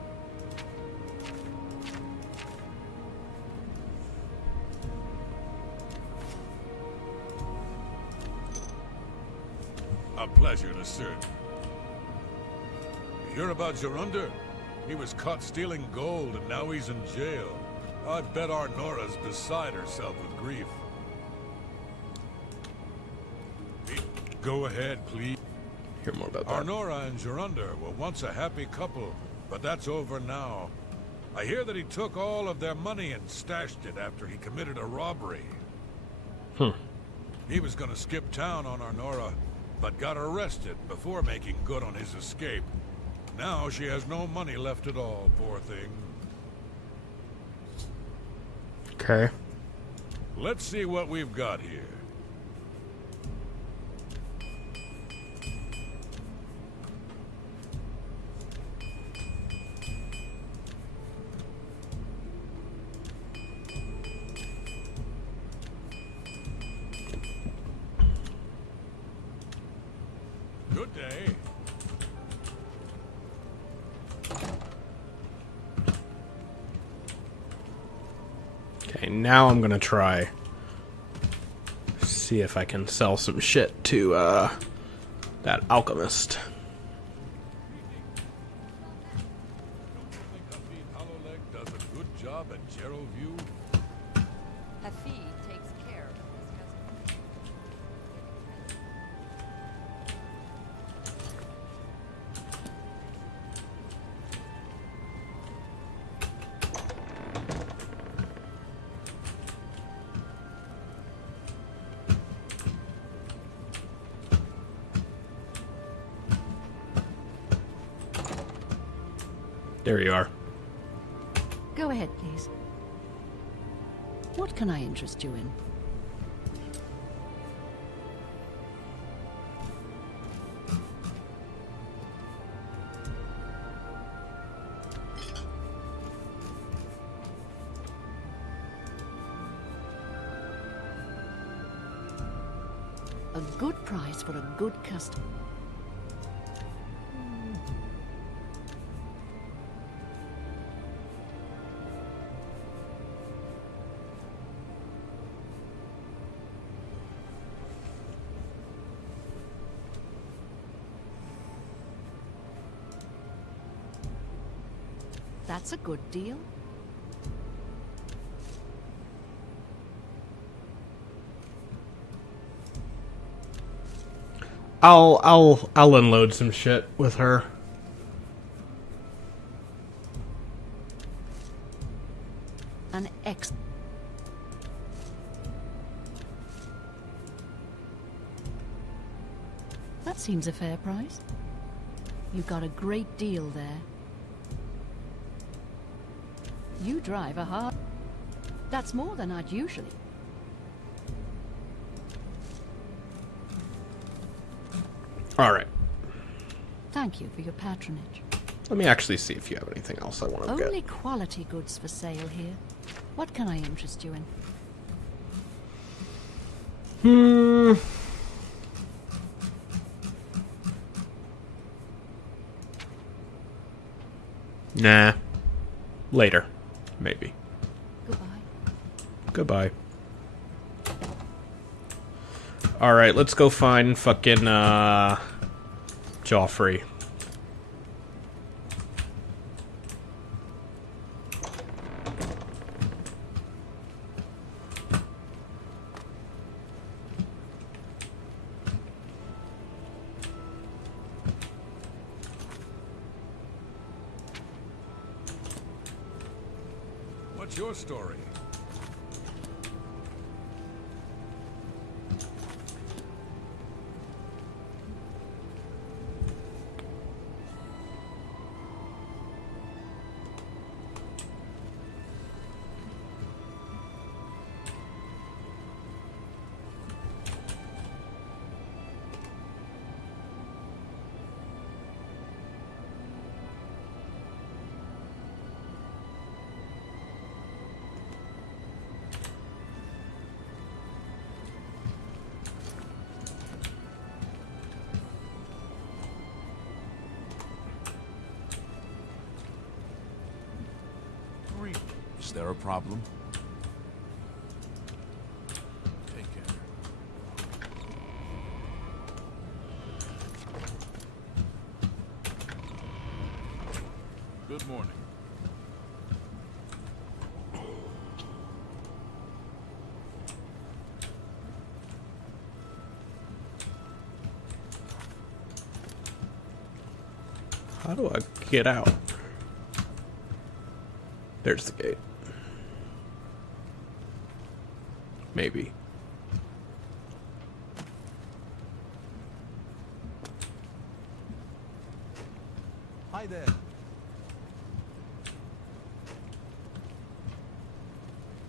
A pleasure to serve. Hear about Gerunda? He was caught stealing gold and now he's in jail. I bet our Nora's beside herself with grief. Go ahead, please. Hear more about Our that. Nora and Gerunda were once a happy couple, but that's over now. I hear that he took all of their money and stashed it after he committed a robbery. He was gonna skip town on our Nora, but got arrested before making good on his escape. Now she has no money left at all, poor thing. Okay. Let's see what we've got here. Good day. Okay, now I'm gonna try. See if I can sell some shit to that alchemist. Does a good job at Geraldview. Hafi takes care of his customers. There you are. Go ahead, please. What can I interest you in? A good price for a good customer. That's a good deal. I'll unload some shit with her. An ex. That seems a fair price. You got a great deal there. You drive a hard... That's more than I'd usually. All right. Thank you for your patronage. Let me actually see if you have anything else I want to get. Only quality goods for sale here. What can I interest you in? Nah. Later. Maybe. Goodbye. Goodbye. Alright, let's go find fucking, Joffrey. What's your story? Is there a problem? Take care. Good morning. How do I get out? There's the gate. Maybe. Hi there.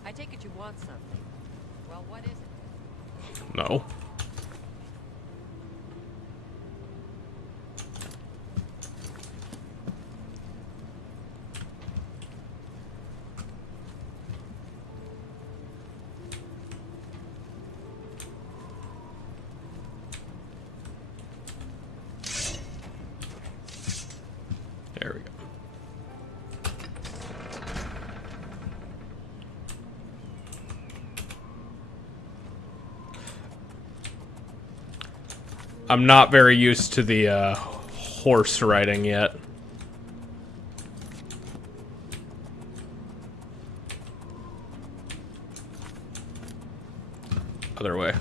I take it you want something. Well, what is it? No. There we go. I'm not very used to the horse riding yet. Other way.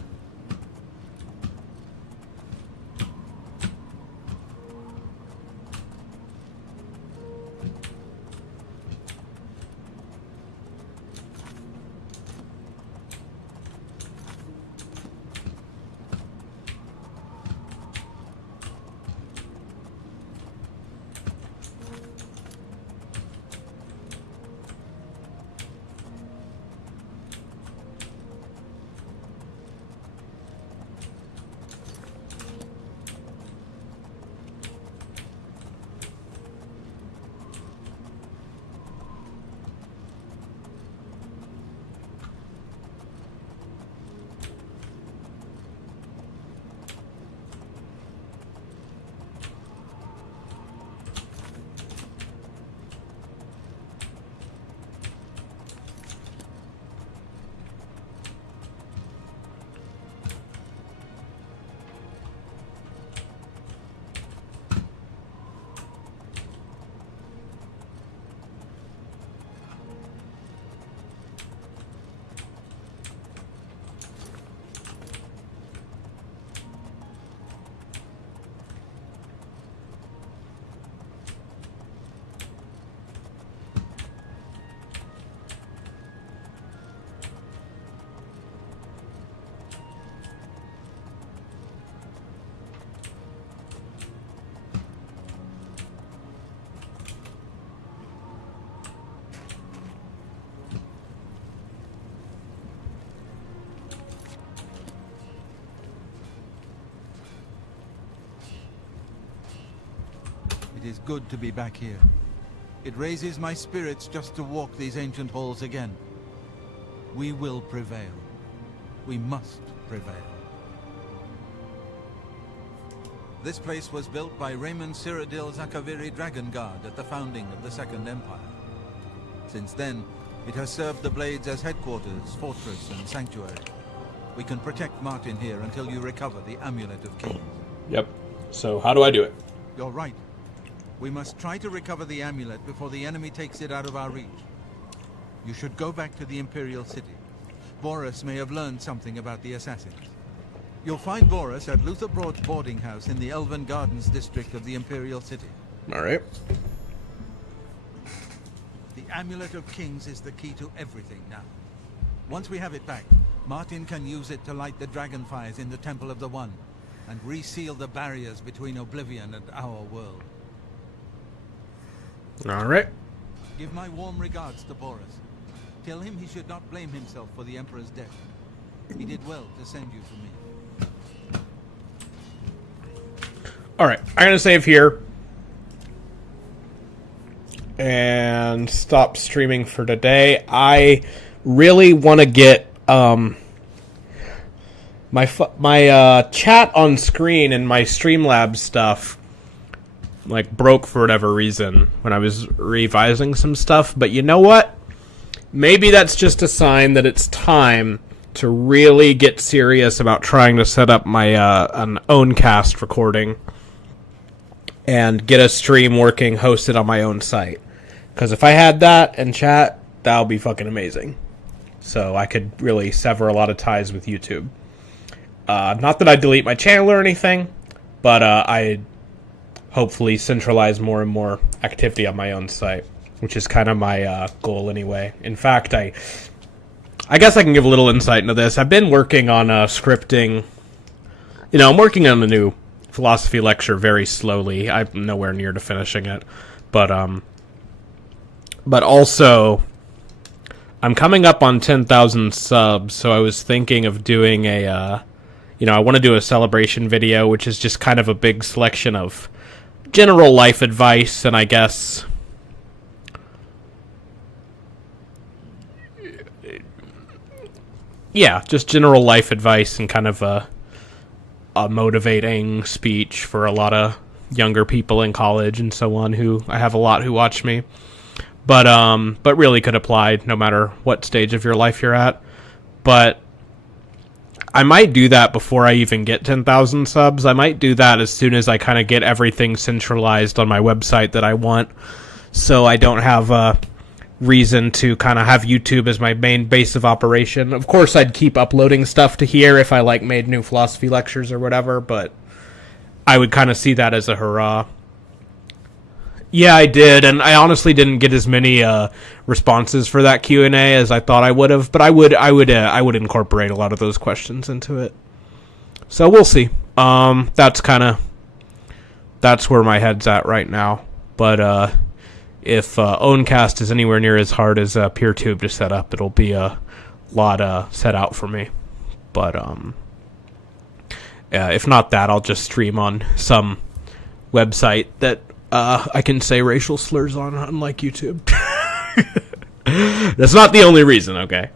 It is good to be back here. It raises my spirits just to walk these ancient halls again. We will prevail. We must prevail. This place was built by Raymond Cyrodiil Zakaviri Dragon Guard at the founding of the Second Empire. Since then, it has served the Blades as headquarters, fortress, and sanctuary. We can protect Martin here until you recover the Amulet of Kings. Yep. So how do I do it? You're right. We must try to recover the amulet before the enemy takes it out of our reach. You should go back to the Imperial City. Boris may have learned something about the assassins. You'll find Boris at Luther Broad's boarding house in the Elven Gardens district of the Imperial City. All right. The Amulet of Kings is the key to everything now. Once we have it back, Martin can use it to light the dragonfires in the Temple of the One and reseal the barriers between Oblivion and our world. All right. Give my warm regards to Boris. Tell him he should not blame himself for the Emperor's death. He did well to send you to me. All right. I'm going to save here and stop streaming for today. I really want to get my chat on screen and my Streamlabs stuff like broke for whatever reason when I was revising some stuff. But you know what? Maybe that's just a sign that it's time to really get serious about trying to set up my an own cast recording and get a stream working hosted on my own site. Because if I had that and chat, that would be fucking amazing. So I could really sever a lot of ties with YouTube. Not that I delete my channel or anything, but I hopefully centralize more and more activity on my own site, which is kind of my goal anyway. In fact, I guess I can give a little insight into this. I've been working on scripting. I'm working on a new philosophy lecture very slowly. I'm nowhere near to finishing it, but also I'm coming up on 10,000 subs, so I was thinking of doing I want to do a celebration video, which is just kind of a big selection of general life advice, and I guess just general life advice and kind of a motivating speech for a lot of younger people in college and so on, who I have a lot who watch me, but really could apply no matter what stage of your life you're at. But I might do that before I even get 10,000 subs. I might do that as soon as I kind of get everything centralized on my website that I want, so I don't have a reason to kind of have YouTube as my main base of operation. Of course, I'd keep uploading stuff to here if I made new philosophy lectures or whatever, but I would kind of see that as a hurrah. Yeah, I did, and I honestly didn't get as many responses for that Q&A as I thought I would have, but I would incorporate a lot of those questions into it. So we'll see. That's where my head's at right now. But if Owncast is anywhere near as hard as PeerTube to set up, it'll be a lot set out for me. But if not that, I'll just stream on some website that I can say racial slurs on, unlike YouTube. That's not the only reason, okay?